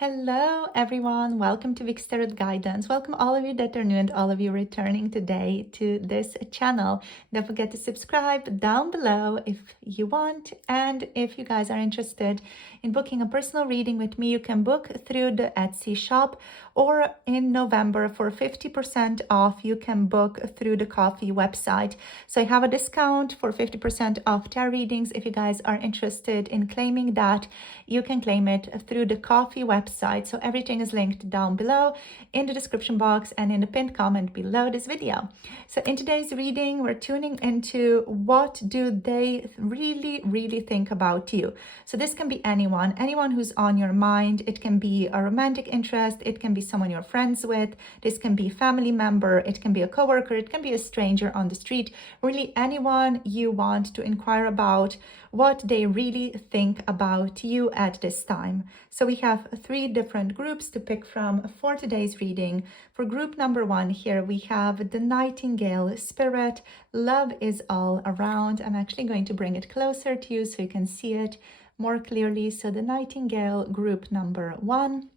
Hello everyone, welcome to Vic's Tarot Guidance. Welcome all of you that are new and all of you returning today to this channel. Don't forget to subscribe down below if you want, and if you guys are interested in booking a personal reading with me, you can book through the Etsy shop, or in November for 50% off you can book through the Ko-fi website. So I have a discount for 50% off tarot readings. If you guys are interested in claiming that, you can claim it through the Ko-fi website. So everything is linked down below in the description box and in the pinned comment below this video. So in today's reading, we're tuning into what do they really think about you. So this can be anyone who's on your mind. It can be a romantic interest, it can be someone you're friends with, this can be a family member, it can be a coworker, it can be a stranger on the street, really anyone you want to inquire about what they really think about you at this time. So we have 3 different groups to pick from for today's reading. For group number 1 here, we have the Nightingale spirit. Love is all around. I'm actually going to bring it closer to you so you can see it more clearly. So the Nightingale, group number 1.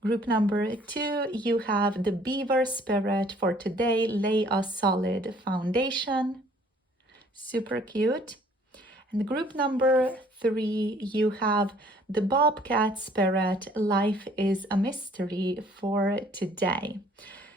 Group number 2, you have the Beaver spirit. For today, lay a solid foundation. Super cute. And group number 3, you have the Bobcat spirit. Life is a mystery for today.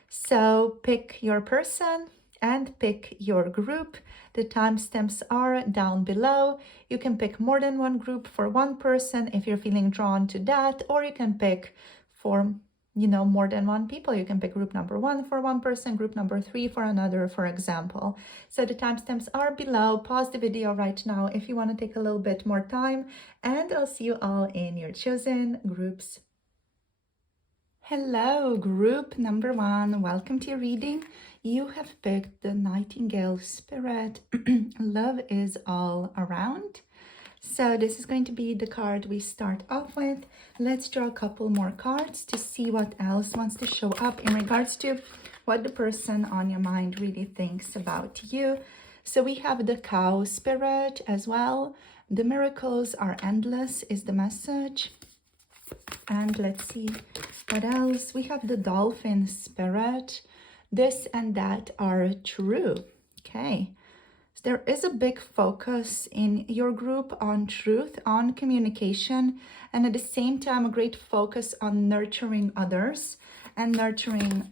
So pick your person and pick your group. The timestamps are down below. You can pick more than one group for one person if you're feeling drawn to that, or you can pick for more than one people. You can pick group number 1 for one person, group number 3 for another, for example. So the timestamps are below. Pause the video right now if you want to take a little bit more time, and I'll see you all in your chosen groups. Hello, group number 1. Welcome to your reading. You have picked the Nightingale spirit. Love is all around. So this is going to be the card we start off with. Let's draw a couple more cards to see what else wants to show up in regards to what the person on your mind really thinks about you. So we have the cow spirit as well. The miracles are endless is the message. And let's see what else. We have the dolphin spirit. This and that are true. Okay. There is a big focus in your group on truth, on communication, and at the same time a great focus on nurturing others and nurturing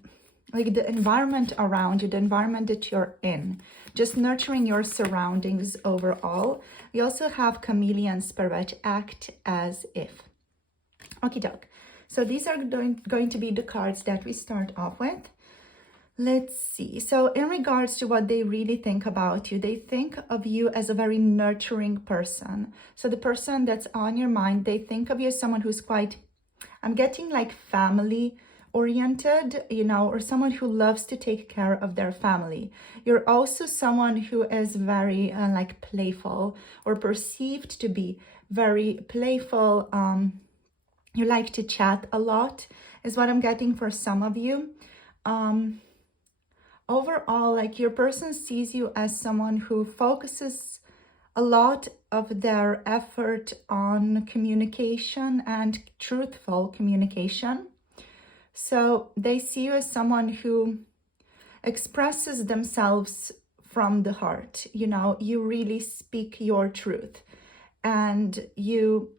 like the environment around you, the environment that you're in, just nurturing your surroundings overall. We also have chameleon spirit, act as if. Okie doke. So these are going to be the cards that we start off with. Let's see. So in regards to what they really think about you, they think of you as a very nurturing person. So the person that's on your mind, they think of you as someone who's quite, I'm getting like family oriented, or someone who loves to take care of their family. You're also someone who is very like playful, or perceived to be very playful. You like to chat a lot is what I'm getting for some of you. Overall, like your person sees you as someone who focuses a lot of their effort on communication and truthful communication. So they see you as someone who expresses themselves from the heart. You really speak your truth, and you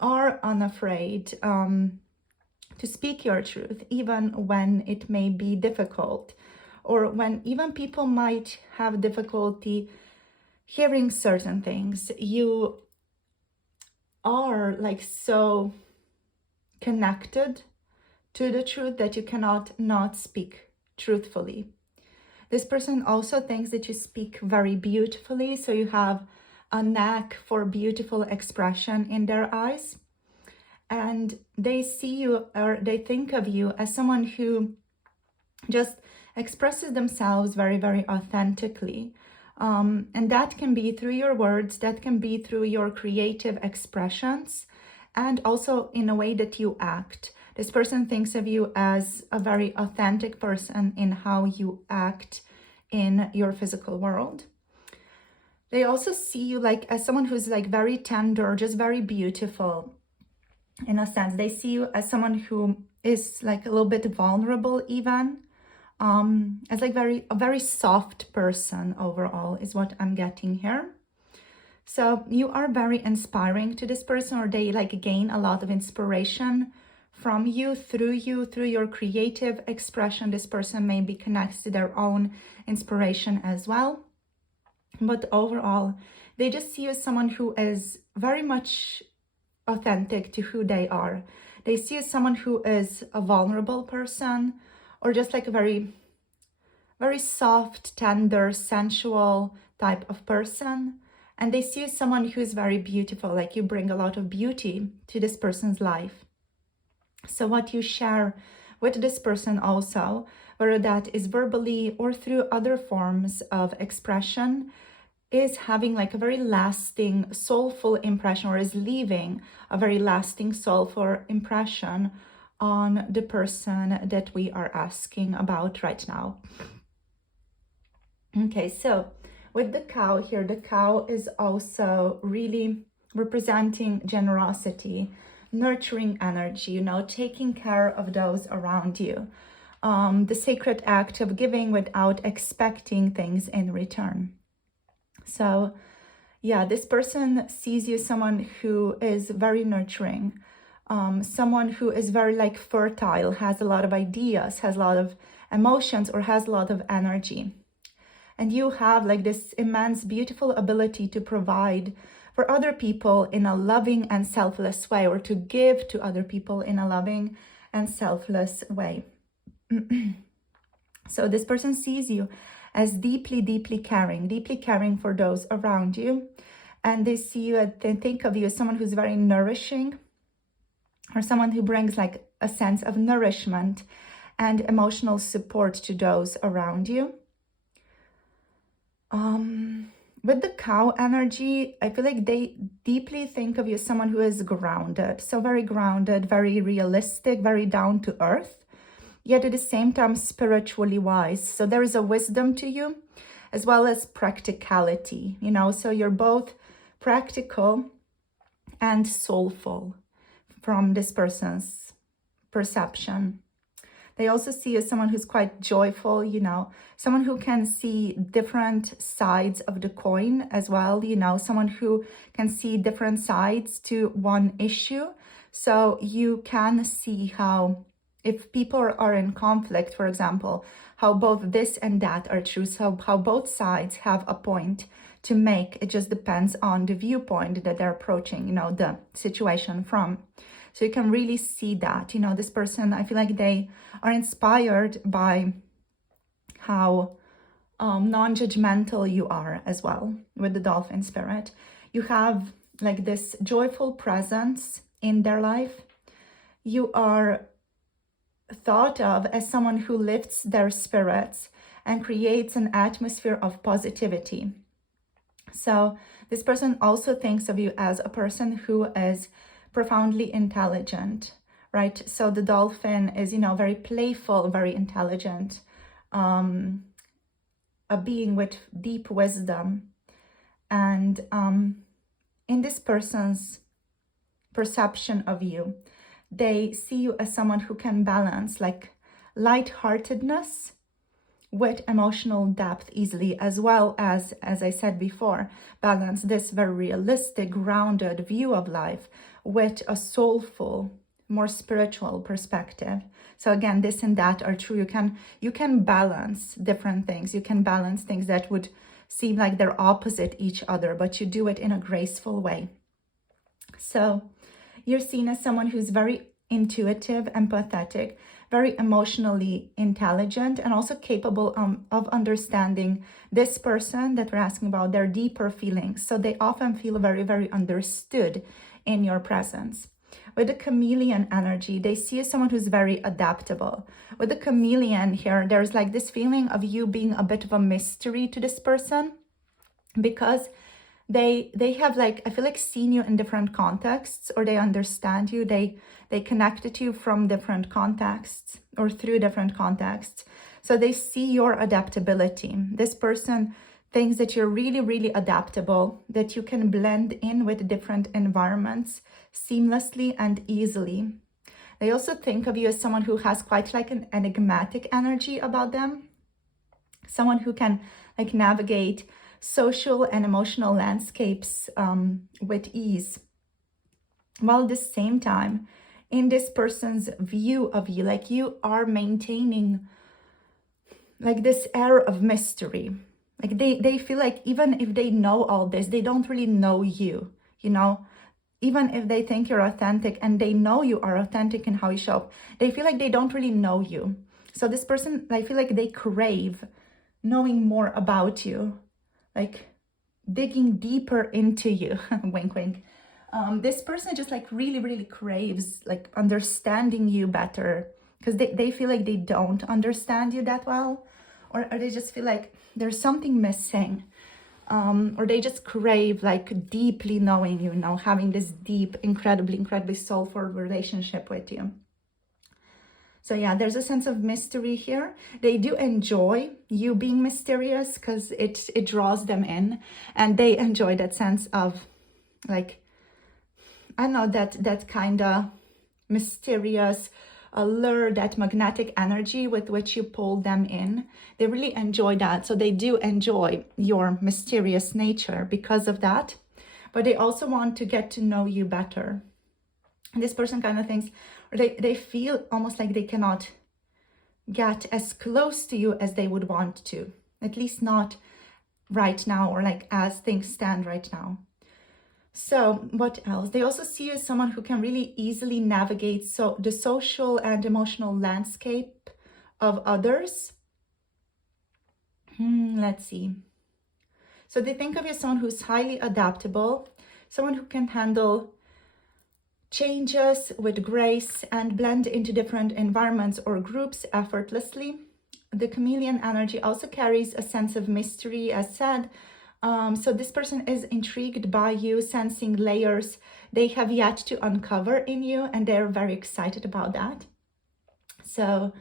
are unafraid to speak your truth, even when it may be difficult, or when even people might have difficulty hearing certain things. You are like so connected to the truth that you cannot not speak truthfully. This person also thinks that you speak very beautifully, so you have a knack for beautiful expression in their eyes. And they see you, or they think of you as someone who just expresses themselves very authentically. And that can be through your words, that can be through your creative expressions, and also in a way that you act. This person thinks of you as a very authentic person in how you act in your physical world. They also see you like as someone who's like very tender, just very beautiful. in a sense. They see you as someone who is like a little bit vulnerable even, as like a very soft person overall is what I'm getting here. So you are very inspiring to this person, or they like gain a lot of inspiration from you, through your creative expression. This person maybe connects to their own inspiration as well. But overall, they just see you as someone who is very much authentic to who they are. They see you as someone who is a vulnerable person, or just like a very, very soft, tender, sensual type of person. And they see you as someone who is very beautiful, like you bring a lot of beauty to this person's life. So what you share with this person also, whether that is verbally or through other forms of expression, is having like a very lasting, soulful impression, or is leaving a very lasting, soulful impression on the person that we are asking about right now. Okay, so with the cow here, the cow is also really representing generosity, nurturing energy, you know, taking care of those around you. The sacred act of giving without expecting things in return. So yeah, this person sees you as someone who is very nurturing, someone who is very like fertile, has a lot of ideas, has a lot of emotions, or has a lot of energy. And you have like this immense, beautiful ability to provide for other people in a loving and selfless way, or to give to other people in a loving and selfless way. So this person sees you as deeply, deeply caring for those around you. And they see you, they think of you as someone who's very nourishing, or someone who brings like a sense of nourishment and emotional support to those around you. With the cow energy, I feel like they deeply think of you as someone who is grounded. So very grounded, very realistic, very down to earth, yet at the same time spiritually wise. So there is a wisdom to you, as well as practicality, you know, so you're both practical and soulful from this person's perception. They also see you as someone who's quite joyful, you know, someone who can see different sides of the coin as well, you know, someone who can see different sides to one issue. So you can see how, if people are in conflict, for example, how both this and that are true, so how both sides have a point to make. It just depends on the viewpoint that they're approaching, you know, the situation from. So you can really see that, you know, this person, I feel like they are inspired by how non-judgmental you are as well with the dolphin spirit. You have like this joyful presence in their life. You are thought of as someone who lifts their spirits and creates an atmosphere of positivity. So this person also thinks of you as a person who is profoundly intelligent, right? So the dolphin is, you know, very playful, very intelligent, a being with deep wisdom. And in this person's perception of you, they see you as someone who can balance like lightheartedness with emotional depth easily, as well as I said before, balance this very realistic, grounded view of life with a soulful, more spiritual perspective. So again, this and that are true. You can balance different things. You can balance things that would seem like they're opposite each other, but you do it in a graceful way. So you're seen as someone who's very intuitive, empathetic, very emotionally intelligent, and also capable of understanding this person that we're asking about, their deeper feelings. So they often feel very, very understood in your presence. With the chameleon energy, they see you as someone who's very adaptable. With the chameleon here, there's like this feeling of you being a bit of a mystery to this person, because they have like, I feel like, seen you in different contexts, or they understand you, they connected to you from different contexts or through different contexts. So they see your adaptability. This person thinks that you're really, really adaptable, that you can blend in with different environments seamlessly and easily. They also think of you as someone who has quite like an enigmatic energy about them, someone who can like navigate social and emotional landscapes with ease, while at the same time, in this person's view of you, like you are maintaining like this air of mystery. Like they feel like even if they know all this, they don't really know you, you know? Even if they think you're authentic and they know you are authentic in how you show up, they feel like they don't really know you. So this person, I feel like they crave knowing more about you, like digging deeper into you, wink, wink. This person just like really, really craves like understanding you better, because they feel like they don't understand you that well, or they just feel like there's something missing. Or they just crave like deeply knowing you, having this deep, incredibly soulful relationship with you. So yeah, there's a sense of mystery here. They do enjoy you being mysterious because it draws them in, and they enjoy that sense of like, I don't know, that kind of mysterious allure, that magnetic energy with which you pull them in. They really enjoy that. So they do enjoy your mysterious nature because of that, but they also want to get to know you better. And this person kind of thinks, or they feel almost like they cannot get as close to you as they would want to, at least not right now, or like as things stand right now. So what else? They also see you as someone who can really easily navigate the social and emotional landscape of others. Let's see. So they think of you as someone who's highly adaptable, someone who can handle changes with grace and blend into different environments or groups effortlessly. The chameleon energy also carries a sense of mystery, as said. So this person is intrigued by you, sensing layers they have yet to uncover in you, and they're very excited about that. So,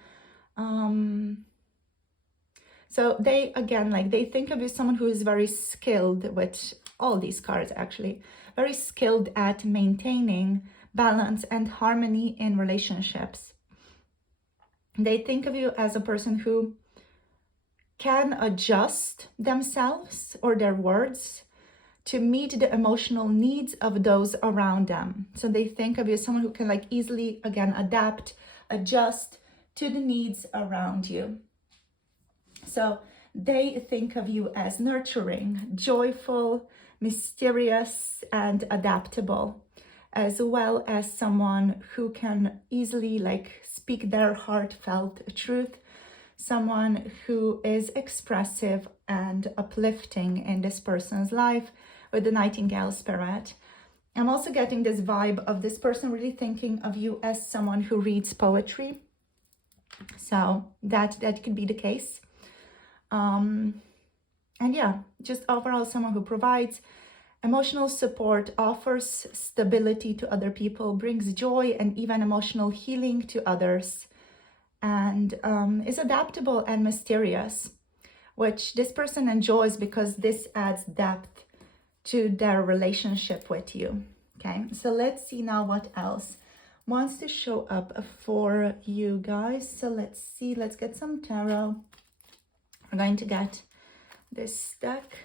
so they, again, like they think of you as someone who is very skilled with all these cards, actually, very skilled at maintaining balance and harmony in relationships. They think of you as a person who can adjust themselves or their words to meet the emotional needs of those around them. So they think of you as someone who can like easily, again, adapt, adjust to the needs around you. So they think of you as nurturing, joyful, mysterious, and adaptable, as well as someone who can easily like speak their heartfelt truth, someone who is expressive and uplifting in this person's life with the Nightingale spirit. I'm also getting this vibe of this person really thinking of you as someone who reads poetry. So that could be the case. And yeah, just overall someone who provides emotional support, offers stability to other people, brings joy and even emotional healing to others, and is adaptable and mysterious, which this person enjoys because this adds depth to their relationship with you. Okay, so let's see now what else wants to show up for you guys. So let's see, let's get some tarot. We're going to get this deck.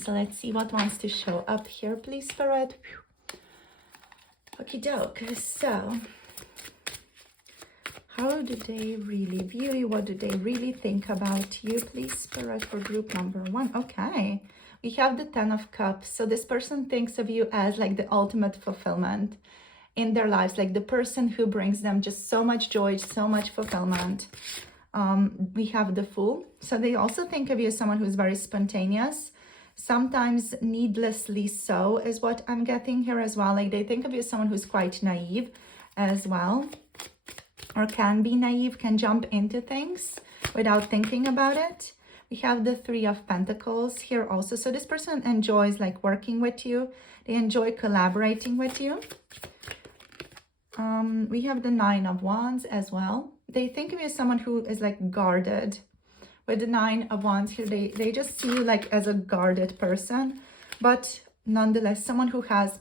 So let's see what wants to show up here, please, Spirit. Okie doke. So, how do they really view you? What do they really think about you, please, Spirit, for group number 1? Okay, we have the 10 of Cups. So this person thinks of you as like the ultimate fulfillment in their lives, like the person who brings them just so much joy, so much fulfillment. We have the Fool. So they also think of you as someone who's very spontaneous, sometimes needlessly so is what I'm getting here as well. Like they think of you as someone who's quite naive as well, or can be naive, can jump into things without thinking about it. We have the 3 of Pentacles here also. So this person enjoys like working with you. They enjoy collaborating with you. We have the 9 of Wands as well. They think of you as someone who is like guarded, With the Nine of Wands here, they just see you like as a guarded person, but nonetheless, someone who has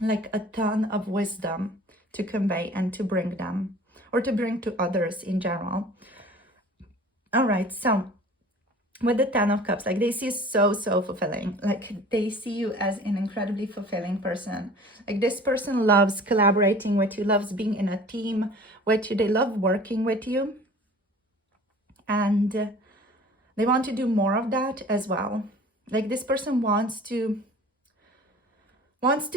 like a ton of wisdom to convey and to bring them, or to bring to others in general. All right, so with the Ten of Cups, like they see you so fulfilling. Like they see you as an incredibly fulfilling person. Like this person loves collaborating with you, loves being in a team with you. They love working with you, and they want to do more of that as well. Like this person wants to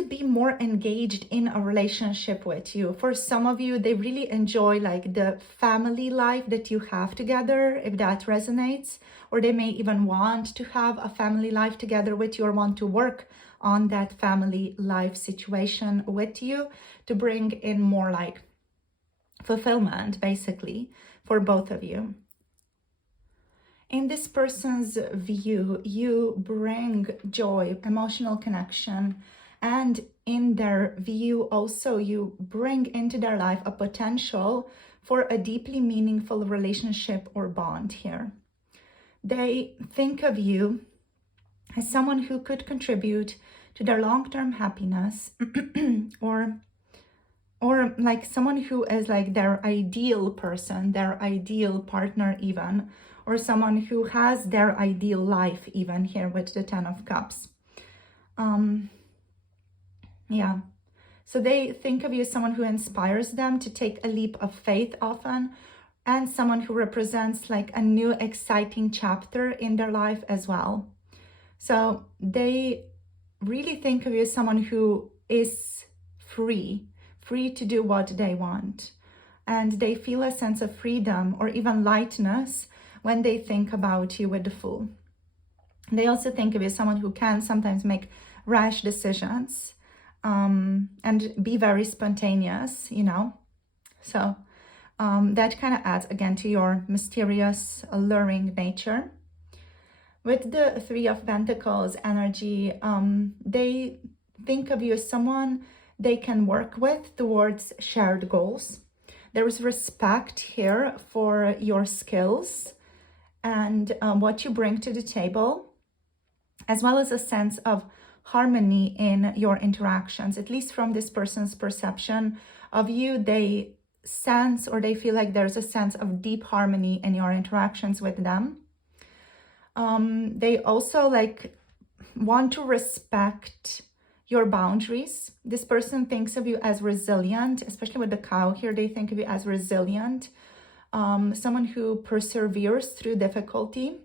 be more engaged in a relationship with you. For some of you, they really enjoy like the family life that you have together, if that resonates, or they may even want to have a family life together with you, or want to work on that family life situation with you to bring in more like fulfillment, basically, for both of you. In this person's view, you bring joy, emotional connection, and in their view also you bring into their life a potential for a deeply meaningful relationship or bond here. They think of you as someone who could contribute to their long-term happiness or like someone who is like their ideal person, their ideal partner even, or someone who has their ideal life even here with the Ten of Cups. Yeah, so they think of you as someone who inspires them to take a leap of faith often, and someone who represents like a new exciting chapter in their life as well. So they really think of you as someone who is free to do what they want. And they feel a sense of freedom or even lightness when they think about you with the Fool. They also think of you as someone who can sometimes make rash decisions, and be very spontaneous, you know. So that kind of adds again to your mysterious, alluring nature. With the Three of Pentacles energy, they think of you as someone they can work with towards shared goals. There is respect here for your skills and what you bring to the table, as well as a sense of harmony in your interactions. At least from this person's perception of you, they sense, or they feel like there's a sense of deep harmony in your interactions with them. They also like want to respect your boundaries. This person thinks of you as resilient, especially with the Cow here. They think of you as resilient, someone who perseveres through difficulty.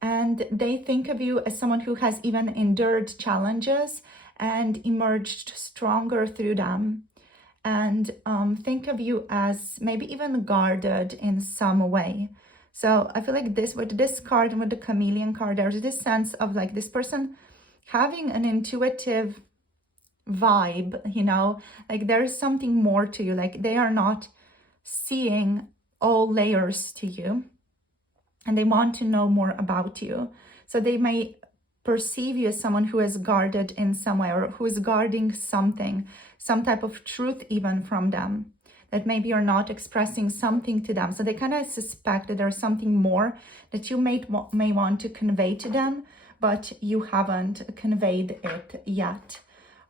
And they think of you as someone who has even endured challenges and emerged stronger through them. And think of you as maybe even guarded in some way. So I feel like this, with this card and with the Chameleon card, there's this sense of like this person having an intuitive vibe, you know, like there's something more to you, like they are not seeing all layers to you, and they want to know more about you. So they may perceive you as someone who is guarded in some way, or who is guarding something, some type of truth even from them, that maybe you're not expressing something to them. So they kind of suspect that there's something more that you may want to convey to them, but you haven't conveyed it yet.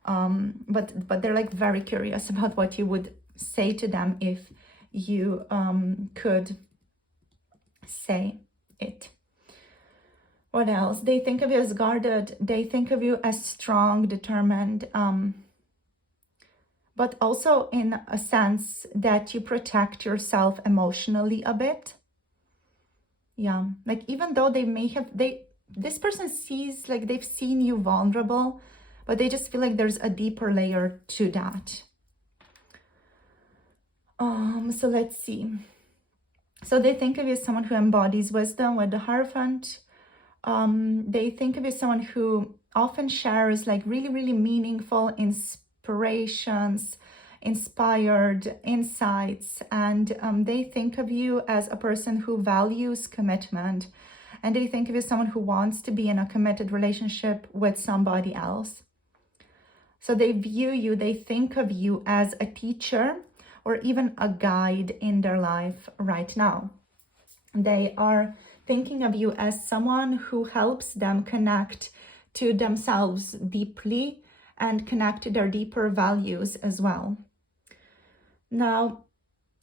But they're like very curious about what you would say to them if you could say it. What else? They think of you as guarded. They think of you as strong, determined, but also in a sense that you protect yourself emotionally a bit. Yeah, like even though they may have, this person sees, like they've seen you vulnerable, but they just feel like there's a deeper layer to that. So let's see. So they think of you as someone who embodies wisdom with the Hierophant. They think of you as someone who often shares like really meaningful inspirations, inspired insights, and they think of you as a person who values commitment, and they think of you as someone who wants to be in a committed relationship with somebody else. So they view you, they think of you as a teacher or even a guide in their life right now. They are thinking of you as someone who helps them connect to themselves deeply and connect to their deeper values as well. Now,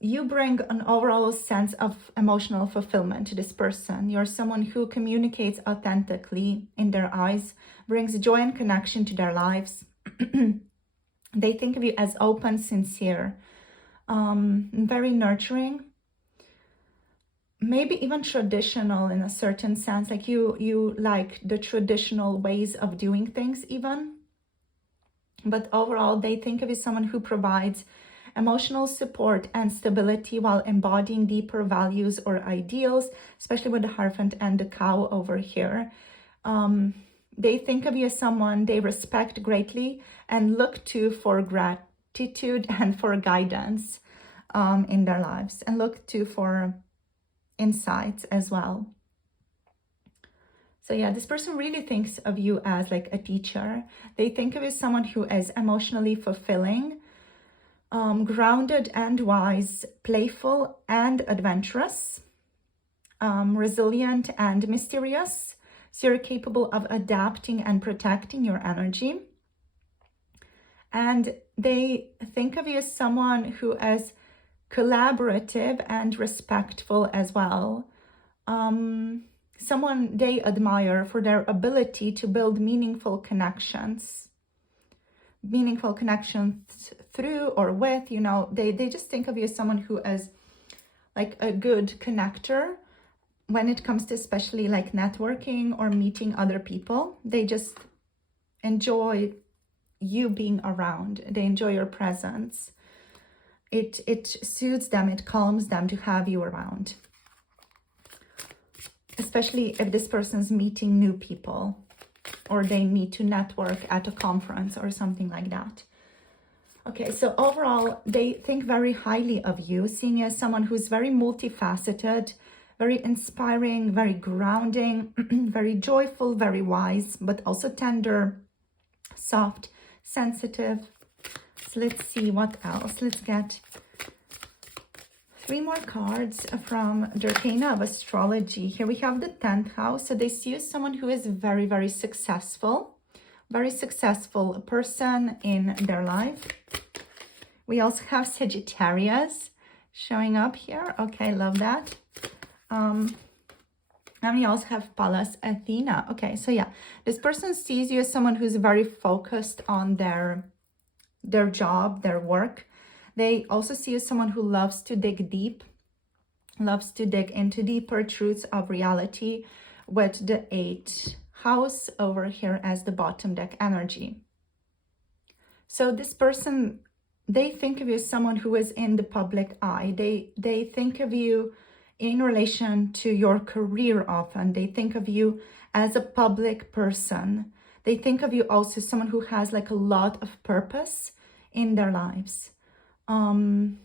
you bring an overall sense of emotional fulfillment to this person. You're someone who communicates authentically in their eyes, brings joy and connection to their lives. They think of you as open, sincere, very nurturing, maybe even traditional in a certain sense, like you like the traditional ways of doing things even. But overall, they think of you as someone who provides emotional support and stability while embodying deeper values or ideals, especially with the Hierophant and the cow over here. They think of you as someone they respect greatly and look to for gratitude and for guidance in their lives, and look to for insights as well. So yeah, this person really thinks of you as like a teacher. They think of you as someone who is emotionally fulfilling, grounded and wise, playful and adventurous, resilient and mysterious. So you're capable of adapting and protecting your energy. And they think of you as someone who is collaborative and respectful as well. Someone they admire for their ability to build meaningful connections through or with, they just think of you as someone who is like a good connector when it comes to especially like networking or meeting other people. They just enjoy you being around. They enjoy your presence. It suits them, it calms them to have you around. Especially if this person's meeting new people or they meet to network at a conference or something like that. Okay, so overall, they think very highly of you, seeing you as someone who's very multifaceted, very inspiring, very grounding, very joyful, very wise, but also tender, soft, sensitive. So let's see what else. Let's get 3 more cards from the Arcana of Astrology. Here we have the 10th house. So they see you as someone who is very, very successful person in their life. We also have Sagittarius showing up here. Okay, love that. And we also have Pallas Athena. Okay, so yeah, this person sees you as someone who's very focused on their job, their work. They also see you as someone who loves to dig deep, loves to dig into deeper truths of reality, with the 8th house over here as the bottom deck energy. So this person, they think of you as someone who is in the public eye. They think of you in relation to your career often. They think of you as a public person. They think of you also as someone who has like a lot of purpose in their lives. And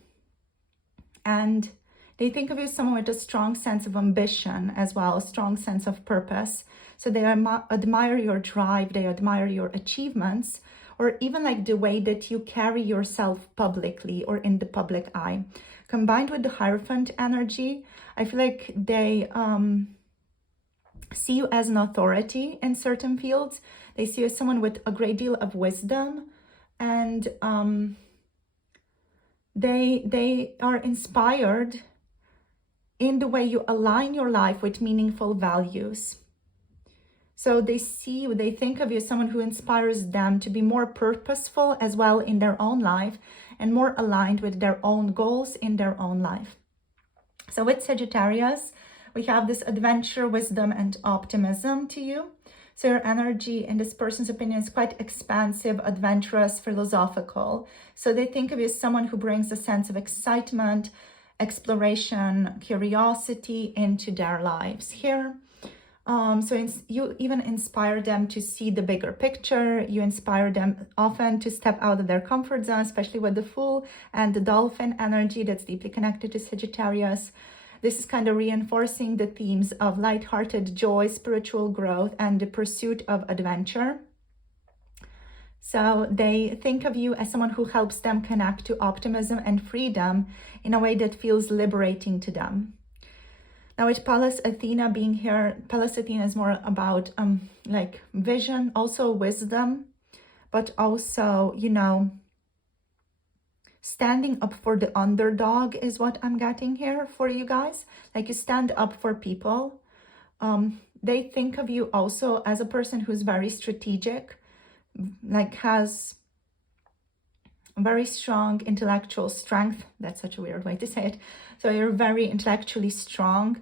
they think of you as someone with a strong sense of ambition as well, a strong sense of purpose. So they admire your drive, they admire your achievements, or even like the way that you carry yourself publicly or in the public eye. Combined with the Hierophant energy, I feel like they see you as an authority in certain fields. They see you as someone with a great deal of wisdom, and they are inspired in the way you align your life with meaningful values. So they see you, they think of you as someone who inspires them to be more purposeful as well in their own life and more aligned with their own goals in their own life. So with Sagittarius, we have this adventure, wisdom, and optimism to you. So your energy, in this person's opinion, is quite expansive, adventurous, philosophical. So they think of you as someone who brings a sense of excitement, exploration, curiosity into their lives here. You even inspire them to see the bigger picture. You inspire them often to step out of their comfort zone, especially with the Fool and the Dolphin energy that's deeply connected to Sagittarius. This is kind of reinforcing the themes of lighthearted joy, spiritual growth, and the pursuit of adventure. So they think of you as someone who helps them connect to optimism and freedom in a way that feels liberating to them. Now with Pallas Athena being here, Pallas Athena is more about like vision, also wisdom, but also, you know, standing up for the underdog is what I'm getting here for you guys. Like you stand up for people. They think of you also as a person who's very strategic, like has very strong intellectual strength. That's such a weird way to say it. So you're very intellectually strong.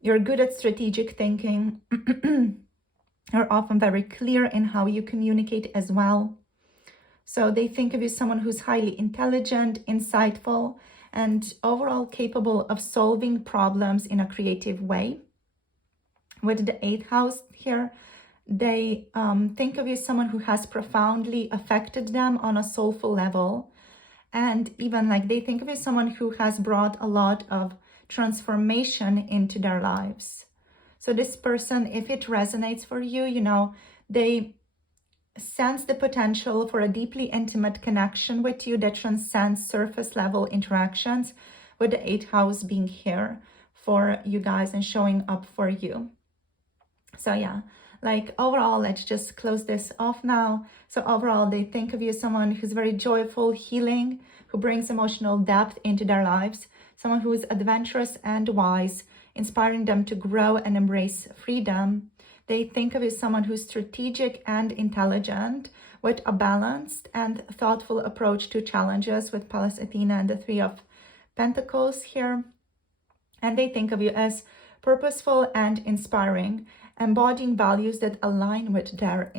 You're good at strategic thinking. You're often very clear in how you communicate as well. So they think of you as someone who's highly intelligent, insightful, and overall capable of solving problems in a creative way. With the 8th house here, they think of you as someone who has profoundly affected them on a soulful level. And even like they think of you as someone who has brought a lot of transformation into their lives. So this person, if it resonates for you, you know, they sense the potential for a deeply intimate connection with you that transcends surface level interactions, with the 8th house being here for you guys and showing up for you. So yeah, like overall, let's just close this off now. So overall, they think of you as someone who's very joyful, healing, who brings emotional depth into their lives, someone who is adventurous and wise, inspiring them to grow and embrace freedom. They think of you as someone who's strategic and intelligent, with a balanced and thoughtful approach to challenges, with Pallas Athena and the 3 of Pentacles here. And they think of you as purposeful and inspiring, embodying values that align with their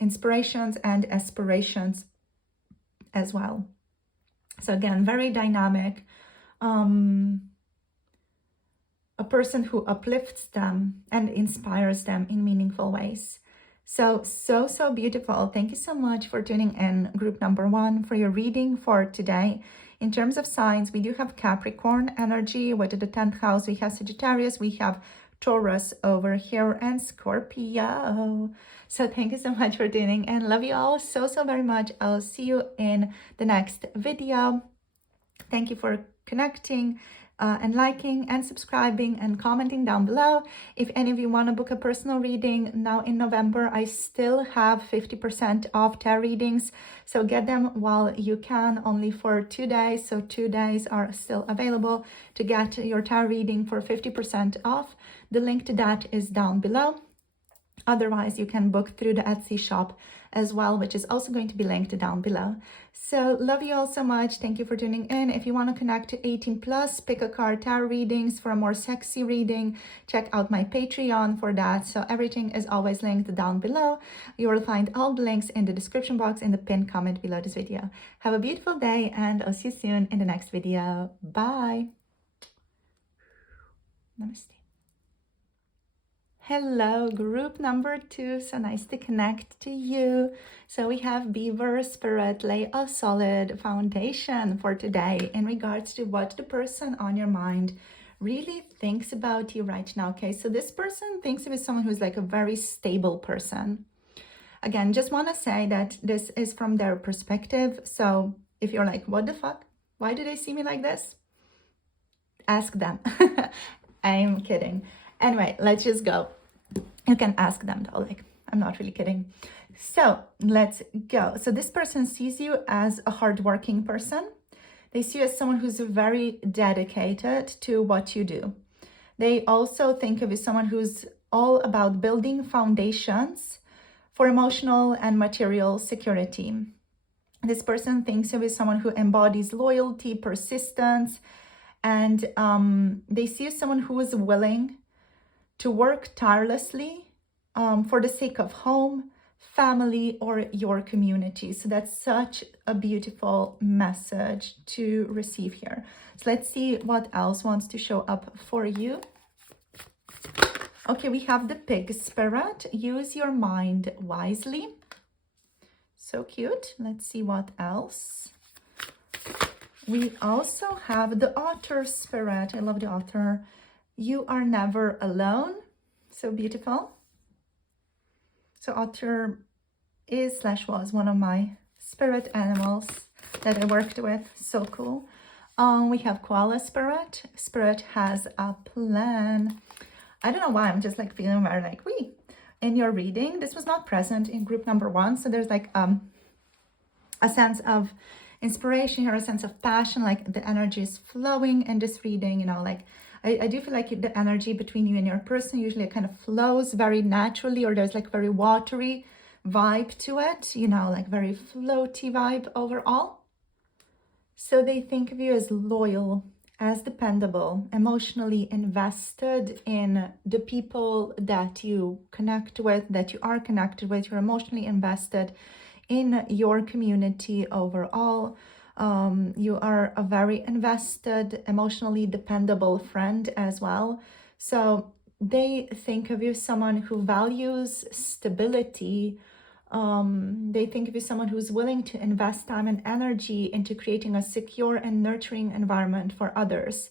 inspirations and aspirations as well. So again, very dynamic. A person who uplifts them and inspires them in meaningful ways. So beautiful. Thank you so much for tuning in, group number 1, for your reading for today. In terms of signs, we do have Capricorn energy. With the 10th house, we have Sagittarius, we have Taurus over here, and Scorpio. So thank you so much for tuning in. Love you all so very much. I'll see you in the next video. Thank you for connecting and liking and subscribing and commenting down below. If any of you want to book a personal reading now in November, I still have 50% off tarot readings. So get them while you can, only for 2 days. So 2 days are still available to get your tarot reading for 50% off. The link to that is down below. Otherwise, you can book through the Etsy shop as well, which is also going to be linked down below. So love you all so much. Thank you for tuning in. If you want to connect to 18 plus, pick a card tarot readings for a more sexy reading, check out my Patreon for that. So everything is always linked down below. You will find all the links in the description box in the pinned comment below this video. Have a beautiful day, and I'll see you soon in the next video. Bye. Namaste. Hello, group number 2. So nice to connect to you. So we have Beaver Spirit, lay a solid foundation for today in regards to what the person on your mind really thinks about you right now. Okay, so this person thinks of you as someone who's like a very stable person. Again, just want to say that this is from their perspective. So if you're like, what the fuck? Why do they see me like this? Ask them. I'm kidding. Anyway, let's just go. You can ask them though, like, I'm not really kidding. So let's go. So this person sees you as a hardworking person. They see you as someone who's very dedicated to what you do. They also think of you as someone who's all about building foundations for emotional and material security. This person thinks of you as someone who embodies loyalty, persistence, and they see you as someone who is willing to work tirelessly for the sake of home, family, or your community. So that's such a beautiful message to receive here. So let's see what else wants to show up for you. Okay, we have the Pig Spirit. Use your mind wisely. So cute. Let's see what else. We also have the Otter Spirit. I love the Otter. You are never alone. So beautiful. So Otter is/was one of my spirit animals that I worked with. So cool. We have koala spirit. Spirit has a plan. I don't know why, I'm just like feeling very like, wee. In your reading, this was not present in group number 1. So there's like a sense of inspiration here, a sense of passion, like the energy is flowing in this reading, you know, like I do feel like the energy between you and your person usually it kind of flows very naturally, or there's like very watery vibe to it, you know, like very floaty vibe overall. So they think of you as loyal, as dependable, emotionally invested in the people that you connect with, that you are connected with. You're emotionally invested in your community overall. You are a very invested, emotionally dependable friend as well. So they think of you as someone who values stability. They think of you as someone who's willing to invest time and energy into creating a secure and nurturing environment for others.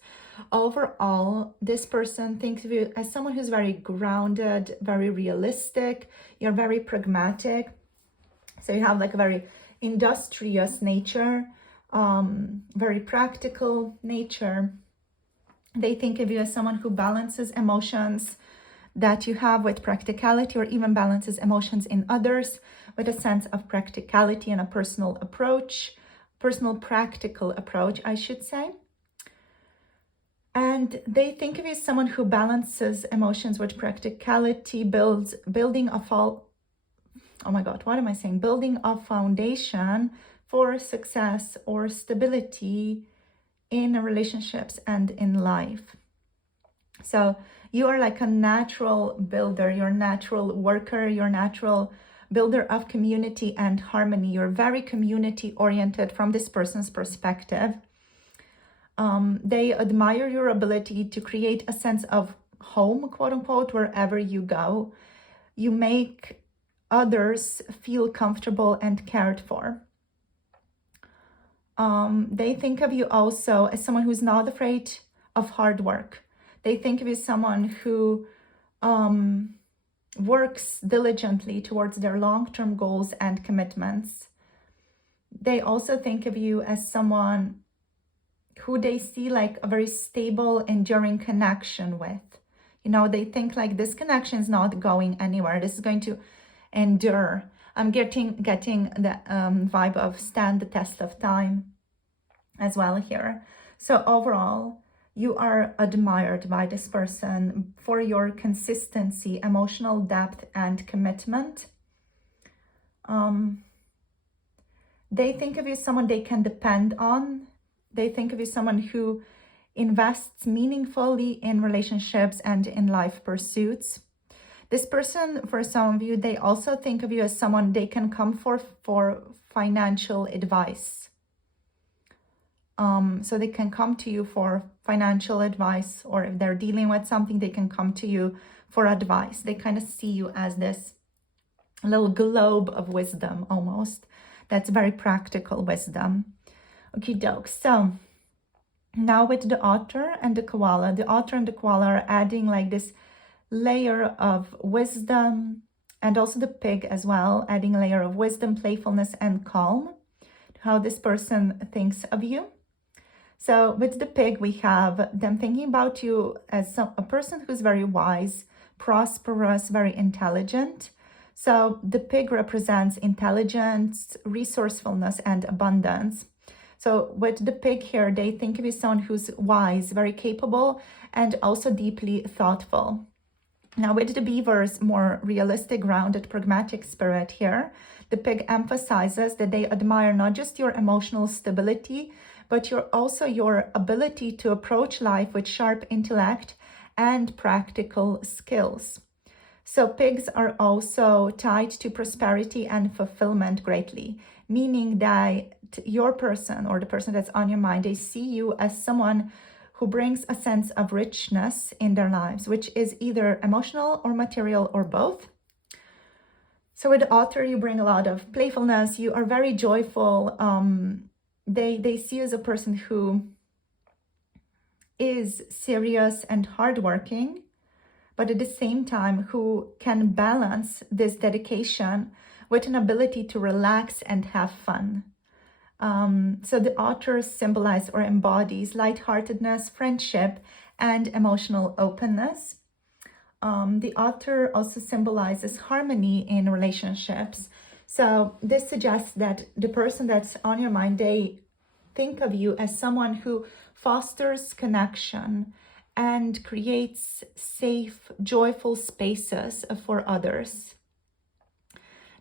Overall, this person thinks of you as someone who's very grounded, very realistic. You're very pragmatic. So you have like a very industrious nature, very practical nature. They think of you as someone who balances emotions that you have with practicality, or even balances emotions in others with a sense of practicality and a personal approach, personal practical approach, I should say. And they think of you as someone who balances emotions with practicality, building a building a foundation for success or stability in relationships and in life. So you are like a natural builder, you're a natural worker, you're a natural builder of community and harmony. You're very community oriented from this person's perspective. They admire your ability to create a sense of home, quote unquote, wherever you go. You make others feel comfortable and cared for. They think of you also as someone who's not afraid of hard work. They think of you as someone who works diligently towards their long-term goals and commitments. They also think of you as someone who they see like a very stable, enduring connection with. You know, they think like this connection is not going anywhere. This is going to endure. I'm getting the vibe of stand the test of time as well here. So overall, you are admired by this person for your consistency, emotional depth, and commitment. They think of you as someone they can depend on. They think of you as someone who invests meaningfully in relationships and in life pursuits. This person, for some of you, they also think of you as someone they can come for financial advice. So they can come to you for financial advice, or if they're dealing with something, they can come to you for advice. They kind of see you as this little globe of wisdom almost. That's very practical wisdom. Okay, doke. So now with the otter and the koala are adding like this layer of wisdom, and also the pig as well, adding a layer of wisdom, playfulness, and calm to how this person thinks of you. So with the pig, we have them thinking about you as a person who's very wise, prosperous, very intelligent. So the pig represents intelligence, resourcefulness, and abundance. So with the pig here, they think of you as someone who's wise, very capable, and also deeply thoughtful. Now with the beaver's more realistic, grounded, pragmatic spirit here, the pig emphasizes that they admire not just your emotional stability, but also your ability to approach life with sharp intellect and practical skills. So pigs are also tied to prosperity and fulfillment greatly, meaning that your person, or the person that's on your mind, they see you as someone who brings a sense of richness in their lives, which is either emotional or material or both. So with the author, you bring a lot of playfulness. You are very joyful. They see you as a person who is serious and hardworking, but at the same time who can balance this dedication with an ability to relax and have fun. So the otter symbolizes or embodies lightheartedness, friendship, and emotional openness. The otter also symbolizes harmony in relationships. So this suggests that the person that's on your mind, they think of you as someone who fosters connection and creates safe, joyful spaces for others.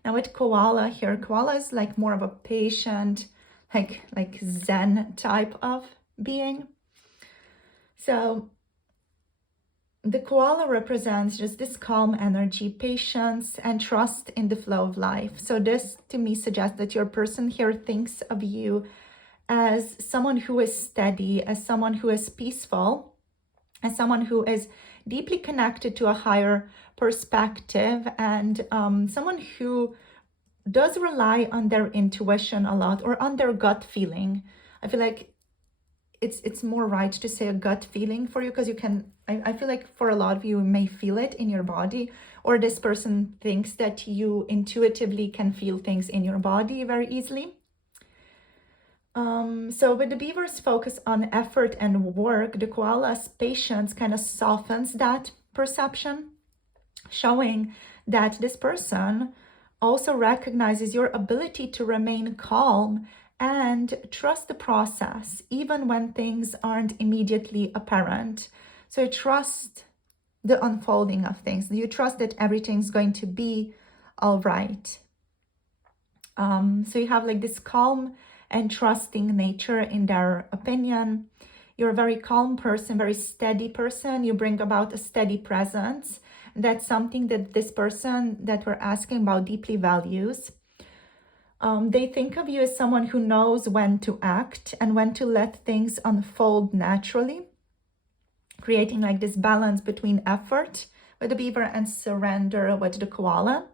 Now with koala here, koala is like more of a patient, like Zen type of being. So the koala represents just this calm energy, patience, and trust in the flow of life. So this to me suggests that your person here thinks of you as someone who is steady, as someone who is peaceful, as someone who is deeply connected to a higher perspective, and someone who does rely on their intuition a lot, or on their gut feeling. I feel like it's more right to say a gut feeling for you, because you can, I feel like for a lot of you may feel it in your body, or this person thinks that you intuitively can feel things in your body very easily. So with the beaver's focus on effort and work, the koala's patience kind of softens that perception, showing that this person also recognizes your ability to remain calm and trust the process, even when things aren't immediately apparent. So you trust the unfolding of things. You trust that everything's going to be all right. So you have like this calm and trusting nature in their opinion. You're a very calm person, very steady person. You bring about a steady presence. That's something that this person that we're asking about deeply values. They think of you as someone who knows when to act and when to let things unfold naturally, creating like this balance between effort with the beaver and surrender with the koala.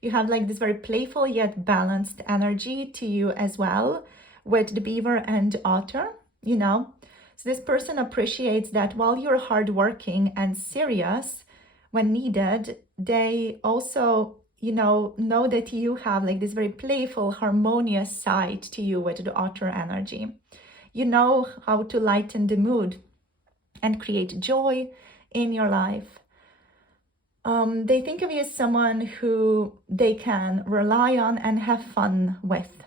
You have like this very playful yet balanced energy to you as well with the beaver and otter, you know. So this person appreciates that while you're hardworking and serious when needed, they also, you know that you have like this very playful, harmonious side to you with the otter energy. You know how to lighten the mood and create joy in your life. They think of you as someone who they can rely on and have fun with.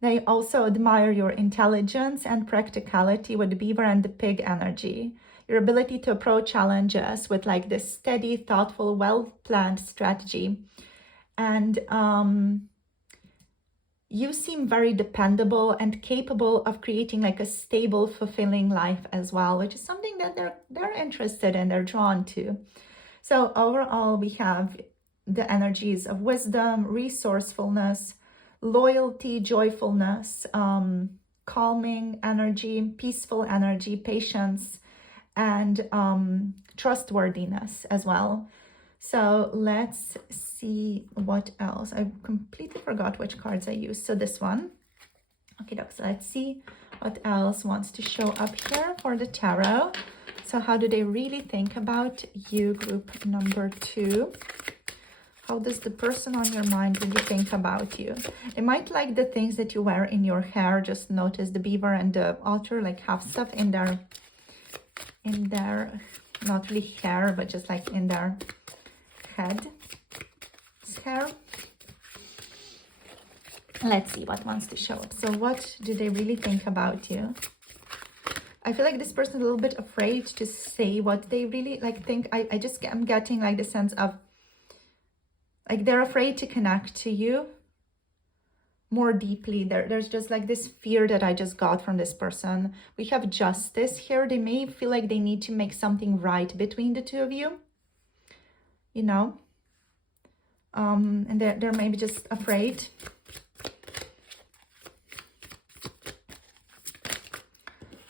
They also admire your intelligence and practicality with the beaver and the pig energy. Your ability to approach challenges with like this steady, thoughtful, well-planned strategy. And you seem very dependable and capable of creating like a stable, fulfilling life as well, which is something that they're interested in, they're drawn to. So overall, we have the energies of wisdom, resourcefulness, loyalty, joyfulness, calming energy, peaceful energy, patience, and trustworthiness as well. So let's see what else. I completely forgot which cards I used. So this one. Okay, so let's see what else wants to show up here for the tarot. So how do they really think about you, group number 2? How does the person on your mind really think about you? They might like the things that you wear in your hair. Just notice the beaver and the otter like have stuff in their, not really hair, but just like in their head hair. Let's see what wants to show up. So what do they really think about you? I feel like this person is a little bit afraid to say what they really like think. I'm getting like the sense of like they're afraid to connect to you more deeply. There's just like this fear that I just got from this person. We have justice here. They may feel like they need to make something right between the two of you, you know, and they're maybe just afraid.